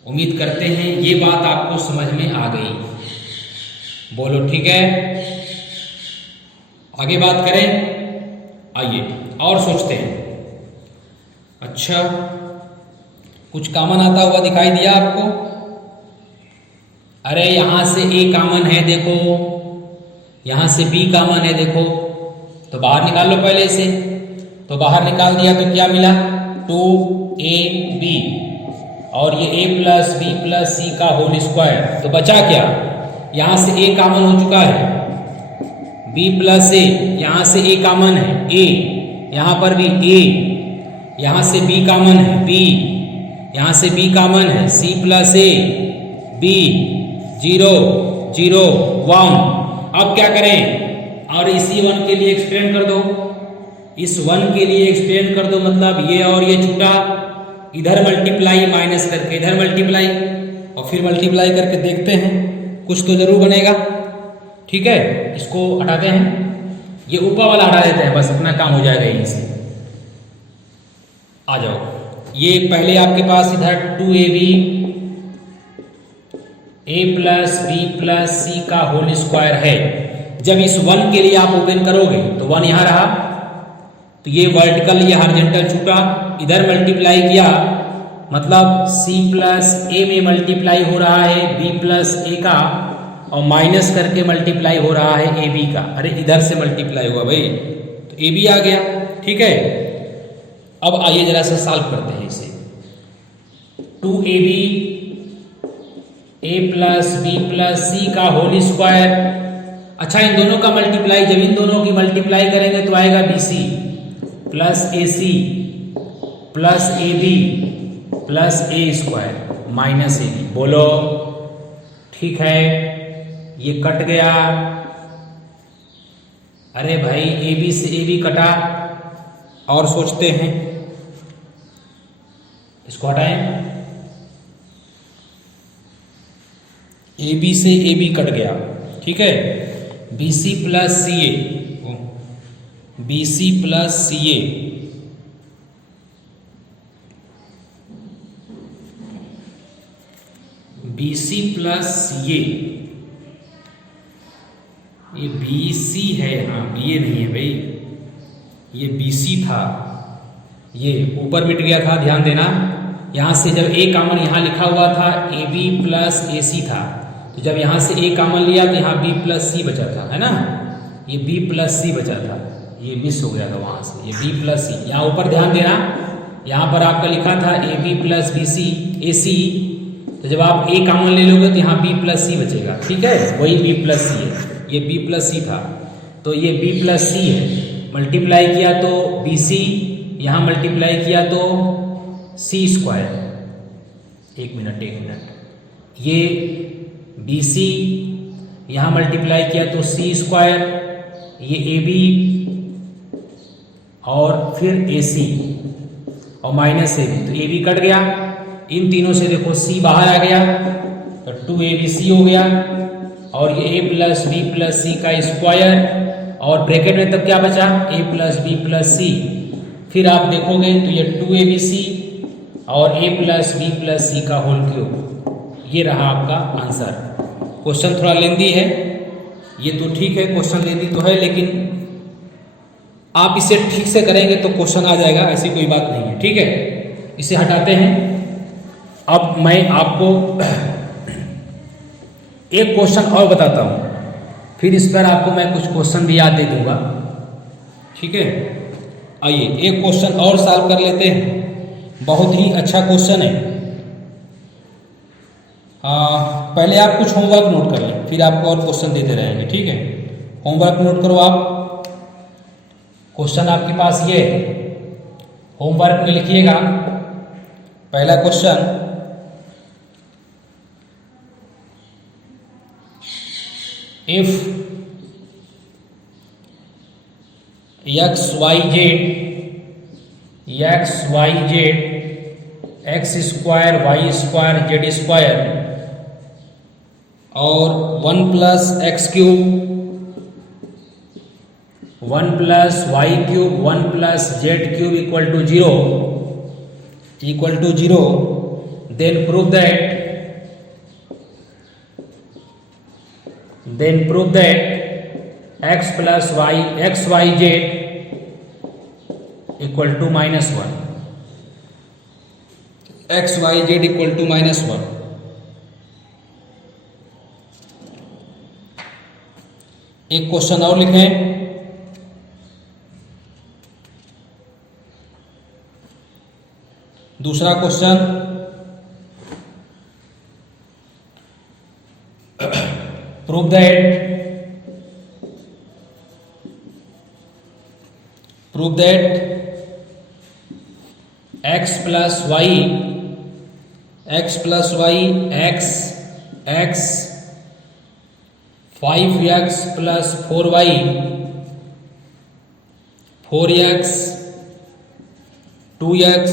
उम्मीद करते हैं ये बात आपको समझ में आ गई। बोलो ठीक है, आगे बात करें। आइए और सोचते हैं। अच्छा, कुछ कॉमन आता हुआ दिखाई दिया आपको? अरे यहां से ए कॉमन है, देखो यहां से बी कॉमन है, देखो तो बाहर निकाल लो पहले से। तो बाहर निकाल दिया तो क्या मिला? 2ab और ये a plus B plus C का होल स्क्वायर। तो बचा क्या? यहां से a कॉमन हो चुका है, b प्लस a, यहां से a कॉमन है a, यहां पर भी a, यहां से b कॉमन है b, यहां से b कॉमन है c प्लस a b 0 0 1। अब क्या करें? और इसी 1 के लिए एक्सटेंड कर दो, इस 1 के लिए एक्सटेंड कर दो, मतलब ये और ये छूटा, इधर मल्टीप्लाई माइनस करके इधर मल्टीप्लाई, और फिर मल्टीप्लाई करके देखते हैं कुछ तो जरूर बनेगा। ठीक है, इसको हटाते हैं, ये ऊपर वाला हटा देते हैं, बस अपना काम हो जाएगा यहीं से। आ जाओ, ये पहले आपके पास इधर 2ab a plus B plus C का होल स्क्वायर है। जब इस 1 के लिए आप ओपन करोगे तो 1 यहां रहा, तो ये वर्टिकल ये हॉरिजॉन्टल छूटा, इधर मल्टीप्लाई किया, मतलब c प्लस ए में मल्टीप्लाई हो रहा है b प्लस ए का, और माइनस करके मल्टीप्लाई हो रहा है ए बी का। अरे इधर से मल्टीप्लाई हुआ भाई, तो ए बी आ गया। ठीक है, अब आइए जरा सा सॉल्व करते हैं इसे। 2ab a plus B plus C का होल स्क्वायर। अच्छा, इन दोनों का मल्टीप्लाई, जब इन दोनों की मल्टीप्लाई करेंगे तो आएगा bc plus ac plus ab plus a square minus ab। बोलो ठीक है, ये कट गया। अरे भाई ab से ab कटा, और सोचते हैं, इसको हटाएं, AB से AB कट गया। ठीक है, BC plus CA, BC plus CA, BC plus CA, ये BC है यहाँ, BA नहीं है भाई, ये BC था, ये ऊपर मिट गया था, ध्यान देना। यहाँ से जब A कॉमन यहाँ लिखा हुआ था AB प्लस AC था, तो जब यहाँ से A कॉमन लिया तो यहाँ B प्लस C बचा था, है ना, ये B प्लस C बचा था, ये मिस हो गया था वहाँ से, ये B प्लस C। यहाँ ऊपर ध्यान देना, यहाँ पर आपका लिखा था A B plus B C A C, तो जब आप ए कॉमन ले लोगे तो यहाँ बी प्लस सी बचेगा, ठीक है, वही बी प्लस सी है, ये बी प्लस सी था, तो ये बी प्लस सी है, मल्टीप्लाई किया तो बी सी, यहाँ मल्टीप्लाई किया तो सी स्क्वायर, एक मिनट, ये बी सी, यहाँ मल्टीप्लाई किया तो सी स्क्वायर, ये ए बी और फिर ए सी और माइनस ए बी, तो ए बी कट गया, इन तीनों से देखो सी बाहर आ गया तो 2abc हो गया, और ये a plus B plus C का स्क्वायर, और ब्रैकेट में तब क्या बचा a plus B plus C, फिर आप देखोगे तो ये 2abc और a plus B plus C का होल क्यूब, ये रहा आपका आंसर। क्वेश्चन थोड़ा लेंदी है, ये तो ठीक है, क्वेश्चन लेंदी तो है, लेकिन आप इसे ठीक से करेंगे तो क्वेश्चन आ जाएगा, ऐसी कोई बात नहीं है, ठीक है। इसे हटाते हैं। अब मैं आपको एक क्वेश्चन और बताता हूँ, फिर इस पर आपको मैं कुछ क्वेश्चन भी याद दे दूंगा, ठीक है। आइए एक क्वेश्चन और सॉल्व कर लेते हैं, बहुत ही अच्छा क्वेश्चन है। पहले आप कुछ होमवर्क नोट कर लें, फिर आपको और क्वेश्चन देते रहेंगे, ठीक है। होमवर्क नोट करो आप। क्वेश्चन आपके पास ये होमवर्क में लिखिएगा। पहला question, if X Y Z X square Y square Z square और 1 plus X cube 1 plus Y cube 1 plus Z cube equal to zero, then prove that x plus y x y z equal to -1, x y z equal to -1। एक question और लिखें। दूसरा question, prove that x plus y x 5x plus 4y 4x 2x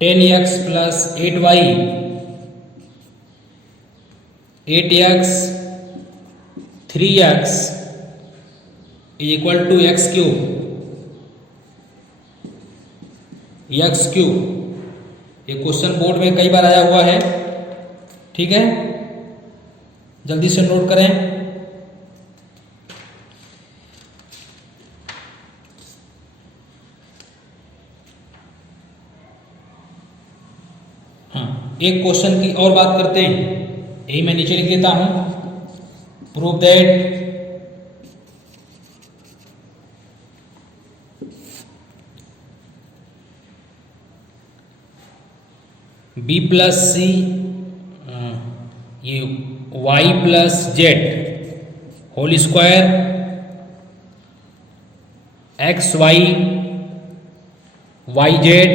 10x plus 8y 8x 3x equal to X cube. ये question board में कई बार आया हुआ है, ठीक है, जल्दी से नोट करें। हाँ, एक क्वेश्चन की और बात करते हैं, यही मैं नीचे लिख देता हूं। Prove that B plus C ये Y plus Z whole square X Y Y Z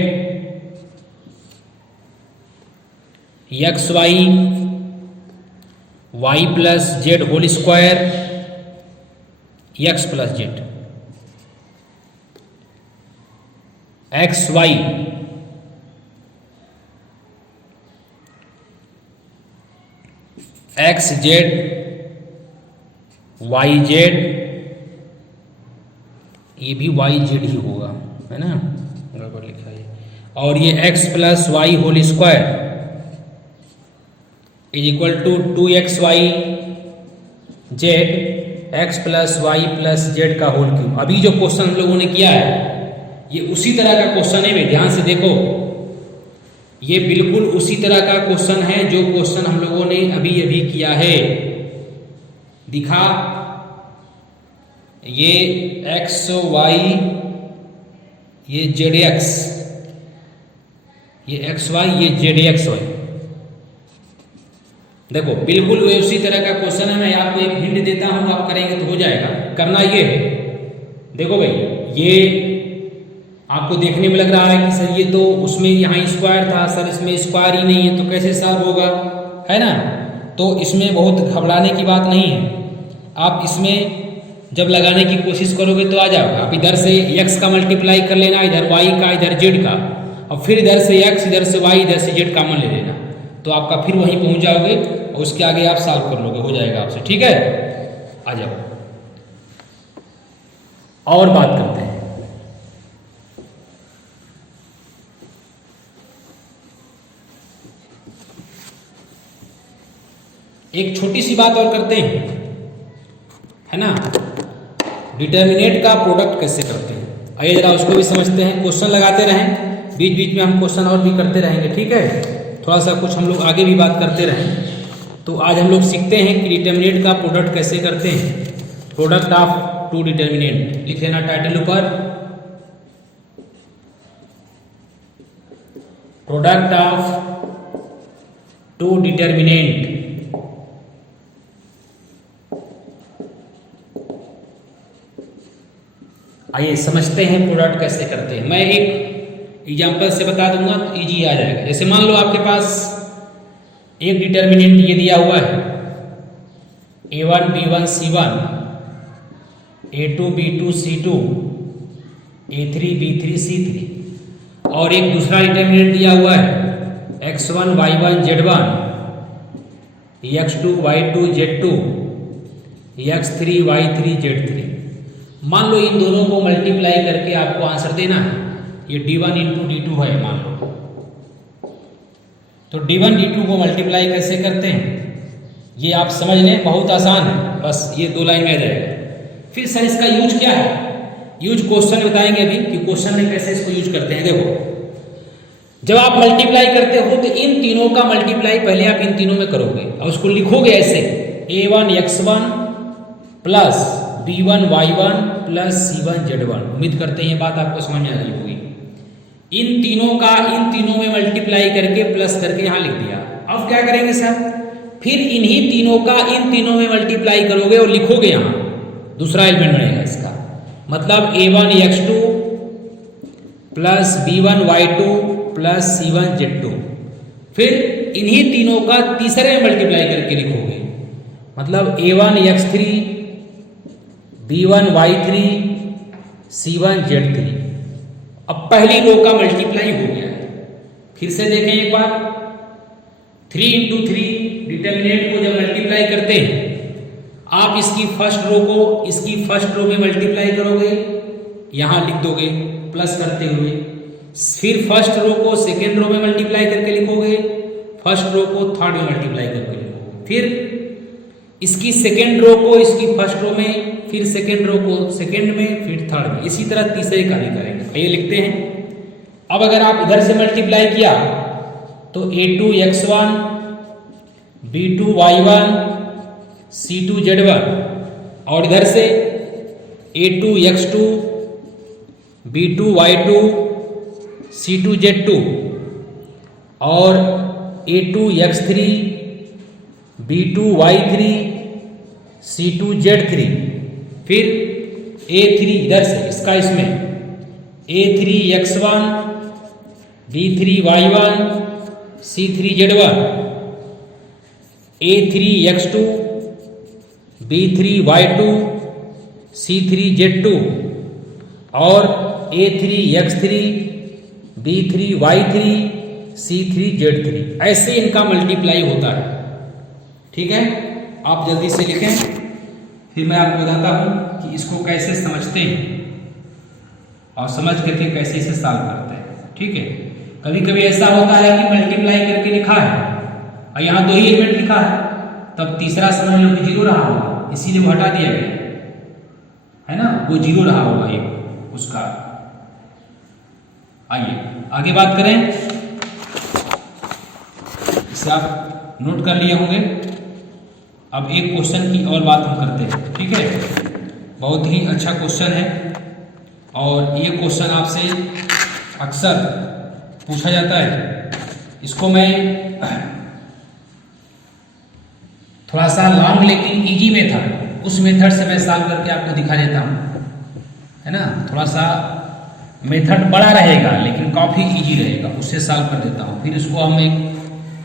X Y Y plus Z whole square X plus Z X Y X Z Y Z, ये भी वाई जेड ही होगा, है ना, गड़बड़ लिखा है। और ये X plus Y whole square is equal to 2xy Z X plus Y plus Z का होल क्यूब। अभी जो क्वेश्चन हम लोगों ने किया है ये उसी तरह का क्वेश्चन है, ध्यान से देखो, ये बिल्कुल उसी तरह का क्वेश्चन है जो क्वेश्चन हम लोगों ने अभी किया है। दिखा, ये एक्स वाई ये जेड एक्स ये एक्स वाई, ये जेड एक्स वाई। देखो बिल्कुल उसी तरह का क्वेश्चन है, मैं आपको एक हिंट देता हूं, आप करेंगे तो हो जाएगा। करना ये है, देखो भाई ये आपको देखने में लग रहा है कि सर ये तो उसमें यहाँ स्क्वायर था, सर इसमें स्क्वायर ही नहीं है तो कैसे सॉल्व होगा, है ना। तो इसमें बहुत घबराने की बात नहीं है। आप इसमें जब लगाने की कोशिश करोगे तो आ जाओगे। आप इधर से x का मल्टीप्लाई कर लेना, इधर y का, इधर z का, और फिर इधर से x, इधर से y, इधर से z कॉमन ले लेना, तो आपका फिर वहीं पहुंच जाओगे और उसके आगे आप सॉल्व कर लोगे, हो जाएगा आपसे। ठीक है, आ जाओ और बात करते हैं। एक छोटी सी बात और करते हैं, है ना, डिटर्मिनेंट का प्रोडक्ट कैसे करते हैं। आइए जरा उसको भी समझते हैं। क्वेश्चन लगाते रहें, बीच बीच में हम क्वेश्चन और भी करते रहेंगे, ठीक है। थोड़ा सा कुछ हम लोग आगे भी बात करते रहें। तो आज हम लोग सीखते हैं कि डिटर्मिनेंट का प्रोडक्ट कैसे करते हैं। प्रोडक्ट ऑफ टू डिटर्मिनेंट लिख लेना टाइटल ऊपर, प्रोडक्ट ऑफ टू डिटर्मिनेंट। आइए समझते हैं प्रोडक्ट कैसे करते हैं। मैं एक एग्जांपल से बता दूंगा तो इजी आ जाएगा। जैसे मान लो आपके पास एक डिटर्मिनेंट ये दिया हुआ है, a1 b1 c1, a2 b2 c2, a3 b3 c3, और एक दूसरा डिटर्मिनेंट दिया हुआ है x1 y1 z1, x2 y2 z2, x3 y3 z3। मान लो इन दोनों को मल्टीप्लाई करके आपको आंसर देना है। ये d1 इंटू d2 है मान लो, तो d1 d2 को मल्टीप्लाई कैसे करते हैं ये आप समझ लें, बहुत आसान है, बस ये 2 लाइन में आ जाएगा। फिर सर इसका यूज क्या है, यूज क्वेश्चन बताएंगे अभी कि क्वेश्चन में कैसे इसको यूज करते हैं। देखो जब आप मल्टीप्लाई करते हो तो इन तीनों का मल्टीप्लाई पहले आप इन तीनों में करोगे और उसको लिखोगे ऐसे, a1 x1 plus b1 y1 plus c1 z1। उम्मीद करते हैं ये बात आपको समझ में आ गई होगी। इन तीनों का इन तीनों में मल्टीप्लाई करके प्लस करके यहाँ लिख दिया। अब क्या करेंगे सर, फिर इन्हीं तीनों का इन तीनों में मल्टीप्लाई करोगे और लिखोगे यहाँ, दूसरा एलिमेंट बनेगा इसका, मतलब a1 x2 plus b1 y2 plus c1 z2। फिर इन्हीं तीनों का तीसरे में मल्टीप्लाई करके लिखोगे, मतलब a1 x3 b1 y3 c1 z3। अब पहली रो का मल्टीप्लाई हो गया है। फिर से देखें एक बार, 3 इंटू 3 डिटर्मिनेंट को जब मल्टीप्लाई करते हैं, आप इसकी फर्स्ट रो को इसकी फर्स्ट रो में मल्टीप्लाई करोगे, यहां लिख दोगे प्लस करते हुए। फिर फर्स्ट रो को सेकेंड रो में मल्टीप्लाई करके लिखोगे, फर्स्ट रो को थर्ड में मल्टीप्लाई करके लिखोगे। फिर इसकी सेकेंड रो को इसकी फर्स्ट रो में, फिर सेकेंड रो को सेकेंड में, फिर थर्ड में, इसी तरह तीसरे का भी करेंगे। ये लिखते हैं। अब अगर आप इधर से मल्टीप्लाई किया तो a2 x1 b2 y1 c2 z1, और इधर से a2 x2 b2 y2 c2 z2, और a2 x3 b2 y3 c2 z3। फिर a3 इधर से इसका इसमें a3 x1 b3 y1 c3 z1, a3 x2 b3 y2 c3 z2, और a3 x3 b3 y3 c3 z3। ऐसे इनका multiply होता है। ठीक है, आप जल्दी से लिखें, फिर मैं आपको बताता हूं कि इसको कैसे समझते हैं और समझ करके कैसे इसे सॉल्व करते हैं। ठीक है, कभी कभी ऐसा होता है कि मल्टीप्लाई करके लिखा है और यहाँ 2 ही एलिमेंट लिखा है, तब तीसरा समझ लो कि 0 रहा होगा, इसीलिए वो हटा दिया गया है ना, वो 0 रहा होगा ये उसका। आइए आगे बात करें, इसे आप नोट कर लिए होंगे। अब एक क्वेश्चन की और बात हम करते हैं। ठीक है, बहुत ही अच्छा क्वेश्चन है और ये क्वेश्चन आपसे अक्सर पूछा जाता है। इसको मैं थोड़ा सा लॉन्ग लेकिन इजी मेथड, उस मेथड से मैं सॉल्व करके आपको दिखा देता हूँ, है ना। थोड़ा सा मेथड बड़ा रहेगा लेकिन काफ़ी इजी रहेगा, उससे सॉल्व कर देता हूँ। फिर उसको हम एक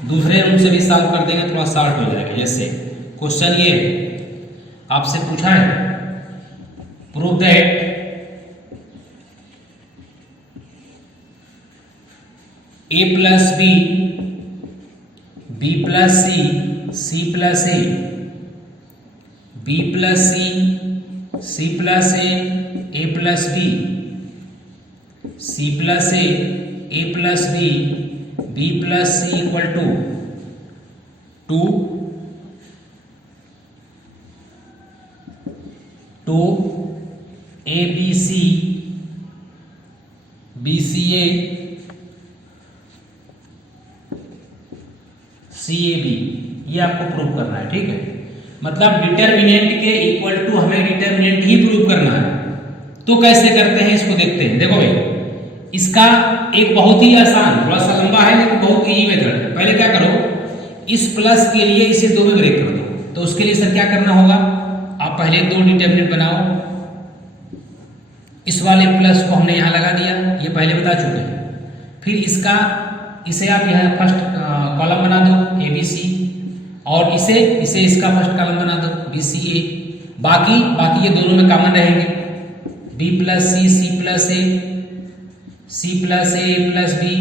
दूसरे रूप से भी सॉल्व कर देंगे, थोड़ा शॉर्ट हो जाएगा। जैसे क्वेश्चन ये आपसे पूछा है, prove that a plus B, B plus C, C plus A, B plus C plus A plus B, C plus A plus B plus C equal to 2 A B C, B C A, C A B, ये आपको prove करना है, ठीक है। मतलब determinant के equal to हमें determinant ही prove करना है। तो कैसे करते हैं इसको देखते हैं। देखो भाई, इसका एक बहुत ही आसान, थोड़ा सा लंबा है लेकिन बहुत इजी मेथड है। पहले क्या करो, इस प्लस के लिए इसे 2 में ब्रेक कर दो। तो उसके लिए सर क्या करना होगा, आप पहले 2 डिटर्मिनेंट बनाओ। इस वाले प्लस को हमने यहाँ लगा दिया, ये पहले बता चुके हैं। फिर इसे आप यहाँ फर्स्ट कॉलम बना दो ए बी सी, और इसे इसका फर्स्ट कॉलम बना दो बी सी ए। बाकी ये दोनों में कॉमन रहेंगे, B plus C plus A, C plus A plus B,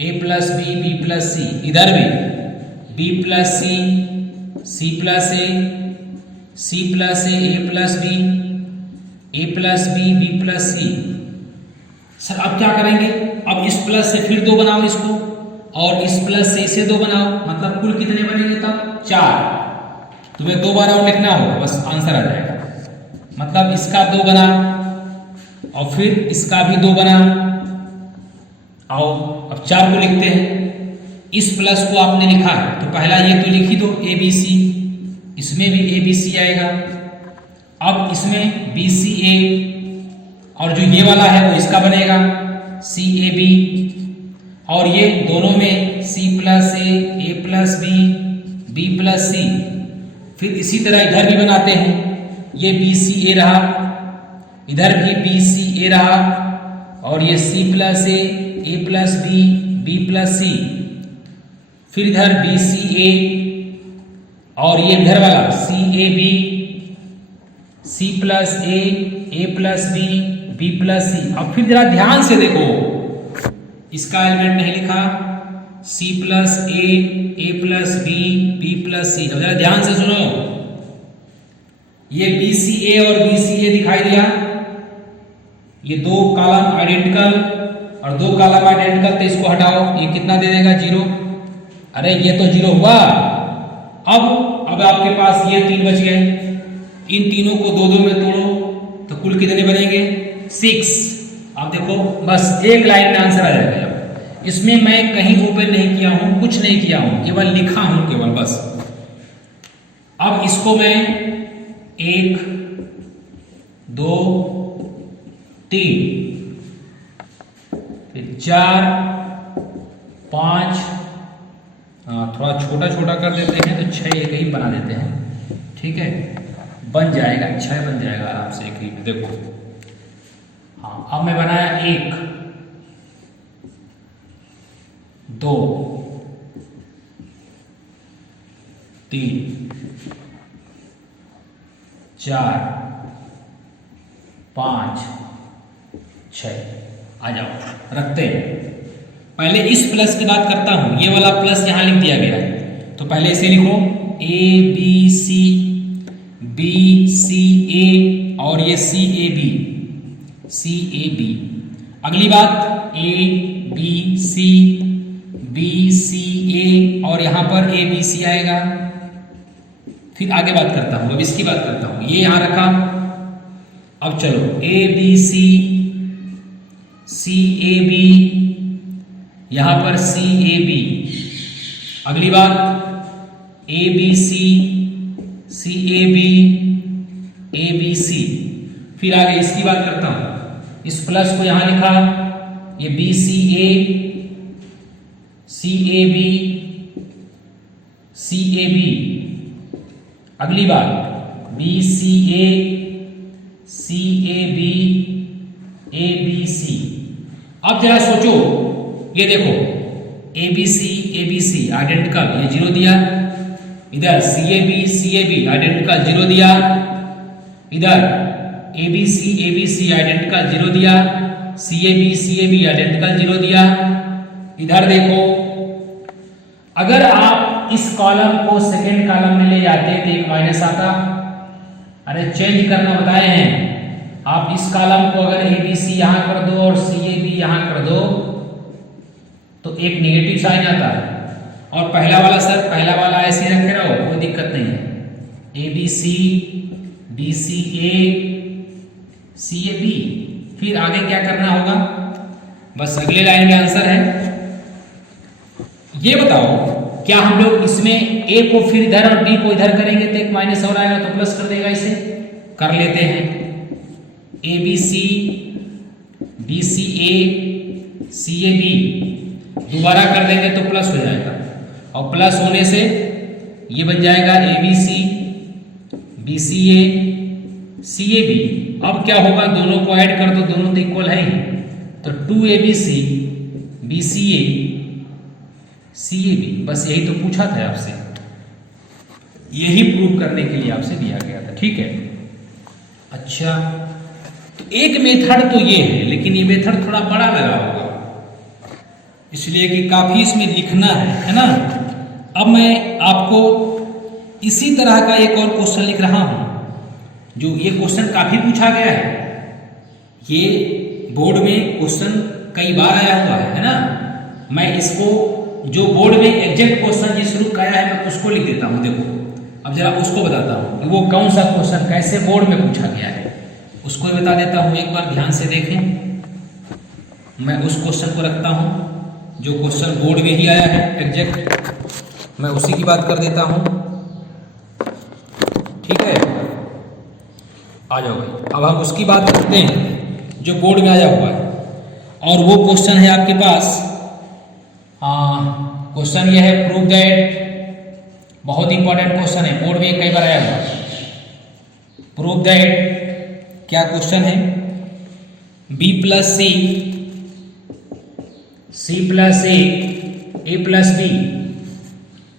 A plus B plus सी। इधर भी B plus C plus A, C plus A plus B, A plus B plus C. Sir अब क्या करेंगे, अब इस plus से फिर 2 बनाओ इसको, और इस प्लस से इसे 2 बनाओ, मतलब कुल कितने बनेंगे तब 4। तुम्हें 2 बार और लिखना होगा, बस आंसर आ जाएगा। मतलब इसका 2 बना और फिर इसका भी 2 बना। आओ अब 4 को लिखते हैं। इस प्लस को आपने लिखा है तो पहला ये तो लिख ही दो ए बी सी, इसमें भी ए बी सी आएगा। अब इसमें बी सी ए, और जो ये वाला है वो इसका बनेगा सी ए बी, और ये दोनों में सी plus A plus B plus C. फिर इसी तरह इधर भी बनाते हैं, ये बी सी ए रहा, इधर भी बी सी ए रहा, और ये C plus A plus B plus C. फिर इधर बी सी ए, और ये इधर वाला C A B, C plus A plus B plus C. अब फिर जरा ध्यान से देखो, इसका एलिमेंट नहीं लिखा, सी plus A plus B plus C. अब जरा ध्यान से सुनो, ये बी सी ए और बी सी ए दिखाई दिया, ये 2 कॉलम आइडेंटिकल और 2 कॉलम आइडेंटिकल, तो इसको हटाओ, ये कितना दे देगा 0। अरे ये तो 0 हुआ। अब आपके पास ये 3 बच गए, इन तीनों को 2 में तोड़ो तो कुल कितने बनेंगे 6। आप देखो बस एक लाइन में आंसर आ जाएगा। इसमें मैं कहीं ओपन नहीं किया हूं, कुछ नहीं किया हूं, केवल लिखा हूं केवल बस। अब इसको मैं 1 2 3 फिर 4 5, थोड़ा छोटा छोटा कर देते हैं तो 6 एक ही बना देते हैं, ठीक है। बन जाएगा 6 बन जाएगा आराम से एक ही में। देखो हाँ, अब मैं बनाया 1 2 3 4 5 6। आ जाओ रखते हैं। पहले इस प्लस की बात करता हूं, ये वाला प्लस यहां लिख दिया गया है, तो पहले इसे लिखो ए B C, B C A, और ये सी ए बी। अगली बात ए बी सी ए, और यहां पर ए बी सी आएगा। फिर आगे बात करता हूं, अब इसकी बात करता हूं, ये यहां रखा। अब चलो ए बी सी ए बी, यहां पर सी ए बी। अगली बात ए बी सी ए बी सी। फिर आगे इसकी बात करता हूं, इस प्लस को यहां लिखा, ये बी सी ए, CAB, अगली बार BCA, CAB, ABC। अब जरा सोचो, ये देखो ABC आइडेंटिकल, ये 0 दिया, इधर CAB आइडेंटिकल 0 दिया, इधर ABC आइडेंटिकल 0 दिया, CAB आइडेंटिकल 0 दिया। इधर देखो, अगर आप इस कॉलम को सेकेंड कॉलम में ले जाते तो एक माइनस आता। अरे चेंज करना बताए हैं, आप इस कॉलम को अगर ABC यहां कर दो और CAB यहां कर दो तो एक नेगेटिव साइन आता है। और पहला वाला ऐसे रखे रहो, कोई दिक्कत नहीं है। ABC, DCA, CAB, फिर आगे क्या करना होगा, बस अगले लाइन में आंसर है। ये बताओ, क्या हम लोग इसमें A को फिर इधर और D को इधर करेंगे तो एक माइनस और आएगा तो प्लस कर देगा, इसे कर लेते हैं। ABC, DCA, CAB दोबारा कर देंगे तो प्लस हो जाएगा, और प्लस होने से ये बन जाएगा ABC, DCA, CAB। अब क्या होगा, दोनों को ऐड कर दो, दोनों तो इक्वल है ही, तो 2ABC, BCA, CAB। बस यही तो पूछा था आपसे, यही प्रूव करने के लिए आपसे दिया गया था, ठीक है। अच्छा, तो एक मेथड तो ये है, लेकिन ये मेथड थोड़ा बड़ा लगा होगा, इसलिए कि काफी इसमें लिखना है ना। अब मैं आपको इसी तरह का एक और क्वेश्चन लिख रहा हूं, जो ये क्वेश्चन काफी पूछा गया है, ये बोर्ड में क्वेश्चन कई बार आया हुआ है ना। मैं इसको जो बोर्ड में एग्जैक्ट क्वेश्चन जिस रूप का आया है मैं उसको लिख देता हूं। देखो, अब जरा उसको बताता हूं कि वो कौन सा क्वेश्चन कैसे बोर्ड में पूछा गया है, उसको ही बता देता हूं। एक बार ध्यान से देखें, मैं उस क्वेश्चन को रखता हूं जो क्वेश्चन बोर्ड में ही आया है एग्जैक्ट, मैं उसी की बात कर देता हूं, ठीक है। आ जाओ भाई, अब हम उसकी बात करते हैं जो बोर्ड में आया हुआ है, और वो क्वेश्चन है आपके पास, क्वेश्चन ये है प्रूव दैट, बहुत इंपॉर्टेंट क्वेश्चन है, बोर्ड में कई बार आया हुआ। प्रूव दैट, क्या क्वेश्चन है, B + C, C + A, A + B,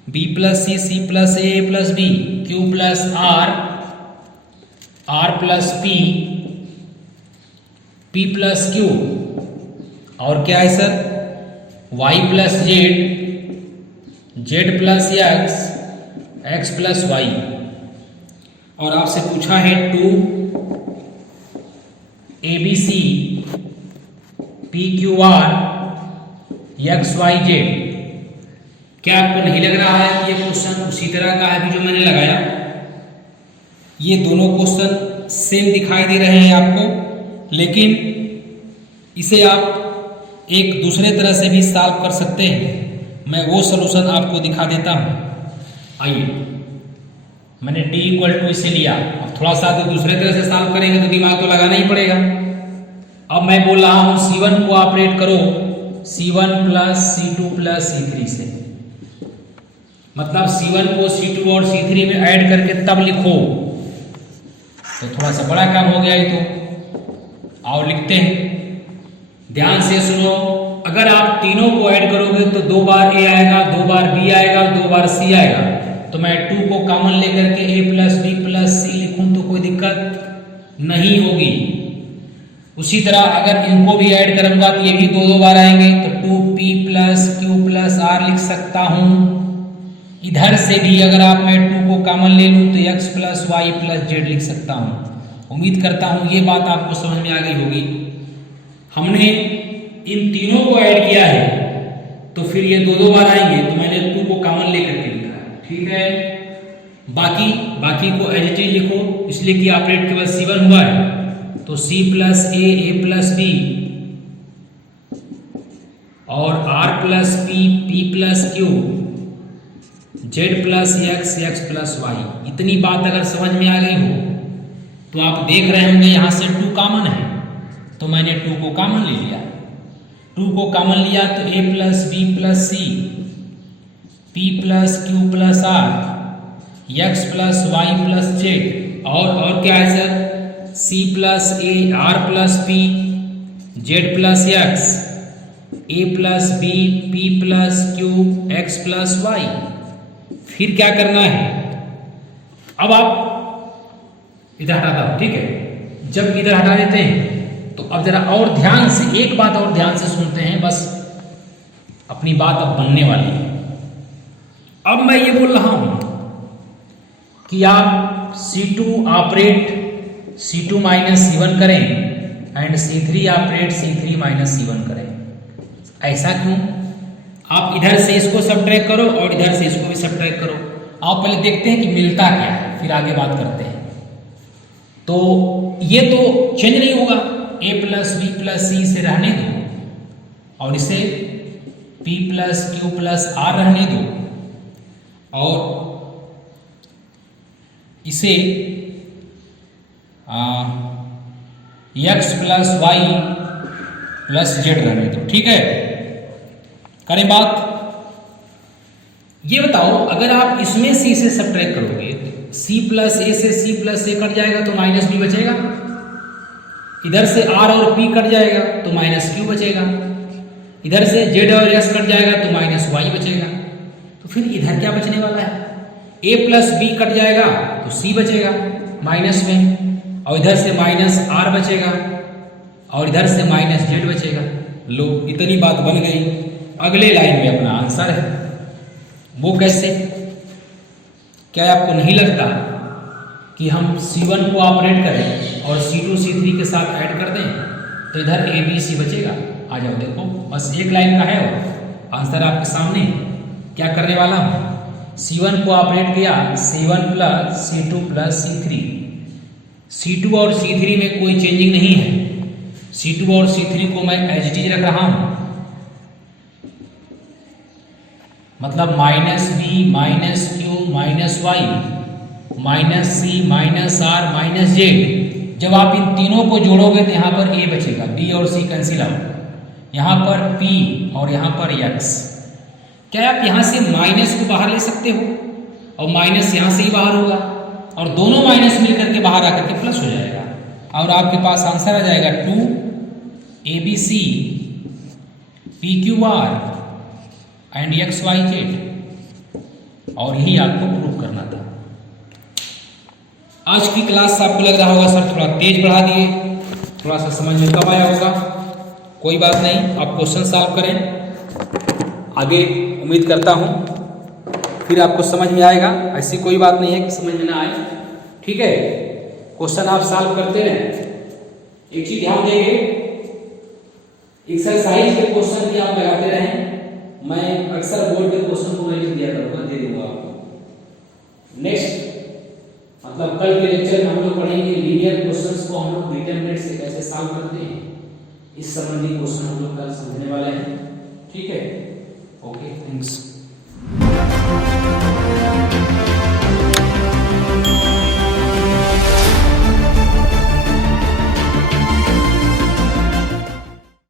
B + C, C + A, A + B, Q + R, R + P, P + Q, और क्या है sir, Y + Z, Z + X, X + Y। और आपसे पूछा है 2 ABC, PQR, XYZ। क्या आपको नहीं लग रहा है कि ये क्वेश्चन उसी तरह का है जो मैंने लगाया? ये दोनों क्वेश्चन सेम दिखाई दे रहे हैं आपको, लेकिन इसे आप एक दूसरे तरह से भी सॉल्व कर सकते हैं। मैं वो सलूशन आपको दिखा देता हूं। आइए, मैंने D = इसे लिया, अब थोड़ा सा तो दूसरे तरह से सॉल्व करेंगे तो दिमाग तो लगाना ही पड़ेगा। अब मैं बोल रहा हूं C1 को ऑपरेट करो C1 + C2 + C3 से, मतलब C1 को C2 और C3 में ऐड करके तब लिखो, तो थोड़ा सा बड़ा काम हो गया ये तो। और लिखते हैं, ध्यान से सुनो, अगर आप तीनों को ऐड करोगे तो 2 बार A आएगा, 2 बार B आएगा, 2 बार C आएगा। तो मैं 2 को कॉमन लेकर के A + B + C लिखूं तो कोई दिक्कत नहीं होगी। उसी तरह अगर इनको भी ऐड करूंगा तो ये भी 2 बार आएंगे, तो 2P + Q + R लिख सकता हूं। इधर से भी अगर आप मैं 2 को कॉमन ले लूं तो X + Y + Z लिख सकता हूं। उम्मीद करता हूं ये बात आपको समझ में आ गई होगी। हमने इन तीनों को ऐड किया है तो फिर ये 2 बार आएंगे, तो मैंने 2 को कॉमन लेकर के लिखा है, ठीक है। बाकी को एज इट इज लिखो, इसलिए कि ऑपरेट केवल C1 हुआ है, तो C + A, A + B, और R + P, P + Q, Z + X, X + Y। इतनी बात अगर समझ में आ गई हो तो आप देख रहे होंगे यहां से 2 कॉमन है, तो मैंने 2 को कॉमन ले लिया। 2 2 को कॉमन लिया तो a plus B plus C, p plus Q plus R, x plus Y plus Z, और क्या है sir, c plus A R plus P, Z plus X, a plus B P plus Q X plus Y. फिर क्या करना है, अब आप इधर हटाता हूं, ठीक है। जब इधर हटा देते हैं तो अब जरा और ध्यान से, एक बात और ध्यान से सुनते हैं, बस अपनी बात अब बनने वाली है। अब मैं ये बोल रहा हूं कि आप C2 operate C2 minus C1 करें and C3 operate C3 minus C1 करें। ऐसा क्यों? आप इधर से इसको सब्ट्रैक्ट करो और इधर से इसको भी सब्ट्रैक्ट करो। आप पहले देखते हैं कि मिलता क्या है, फिर आगे बात करते हैं। तो ये तो चेंज नहीं होगा, a plus B plus C से रहने दो और इसे p plus Q plus R रहने दो और इसे x plus Y plus Z रहने दो, ठीक है। करें बात, ये बताओ अगर आप इसमें c से सब्ट्रैक्ट करोगे, c प्लस ए से c प्लस ए कट जाएगा तो माइनस बी बचेगा, इधर से r और p कट जाएगा तो माइनस q बचेगा, इधर से z और s कट जाएगा तो माइनस y बचेगा। तो फिर इधर क्या बचने वाला है, a प्लस b कट जाएगा तो c बचेगा माइनस में, और इधर से माइनस r बचेगा और इधर से माइनस z बचेगा। लो, इतनी बात बन गई। अगले लाइन में अपना आंसर है, वो कैसे? क्या आपको नहीं लगता कि हम C1 को ऑपरेट करें और C2 C3 के साथ ऐड कर दें तो इधर A B C बचेगा? आ जाओ, देखो बस एक लाइन का है और आंसर आपके सामने। क्या करने वाला हूँ, C1 को ऑपरेट किया, C1 plus C2 plus C3, C2 और C3 में कोई चेंजिंग नहीं है, C2 और C3 को मैं एज इट इज रख रहा हूँ, मतलब minus B minus Q minus Y minus C minus R minus Z. जब आप इन तीनों को जोड़ोगे तो यहाँ पर a बचेगा, b और c कैंसिल आउट, यहाँ पर p और यहाँ पर x। क्या आप यहाँ से माइनस को बाहर ले सकते हो और माइनस यहाँ से ही बाहर होगा और दोनों माइनस मिलकर के बाहर आकर के प्लस हो जाएगा और आपके पास आंसर आ जाएगा 2abc pqr एंड xyz। और यही आपको प्रूव करना था। आज की क्लास आपको लग रहा होगा सर थोड़ा तेज बढ़ा दिए, थोड़ा सा समझ में कम आया होगा। कोई बात नहीं, आप क्वेश्चन सॉल्व करें, आगे उम्मीद करता हूँ फिर आपको समझ में आएगा। ऐसी कोई बात नहीं है कि समझ में ना आए, ठीक है। क्वेश्चन आप सॉल्व करते रहें। एक चीज ध्यान देंगे, एक्सरसाइज के क्वेश्चन भी आप लगाते रहें। मैं अक्सर बोर्ड के क्वेश्चन को नहीं दिया करूँगा, दे दूंगा आपको। नेक्स्ट मतलब कल के लेक्चर में हम लोग पढ़ेंगे लीनियर क्वेश्चंस को हम लोग डिटरमिनेंट से कैसे सॉल्व करते हैं, इस संबंधी क्वेश्चन हम लोग कल समझने वाले हैं, ठीक है। Okay, thanks.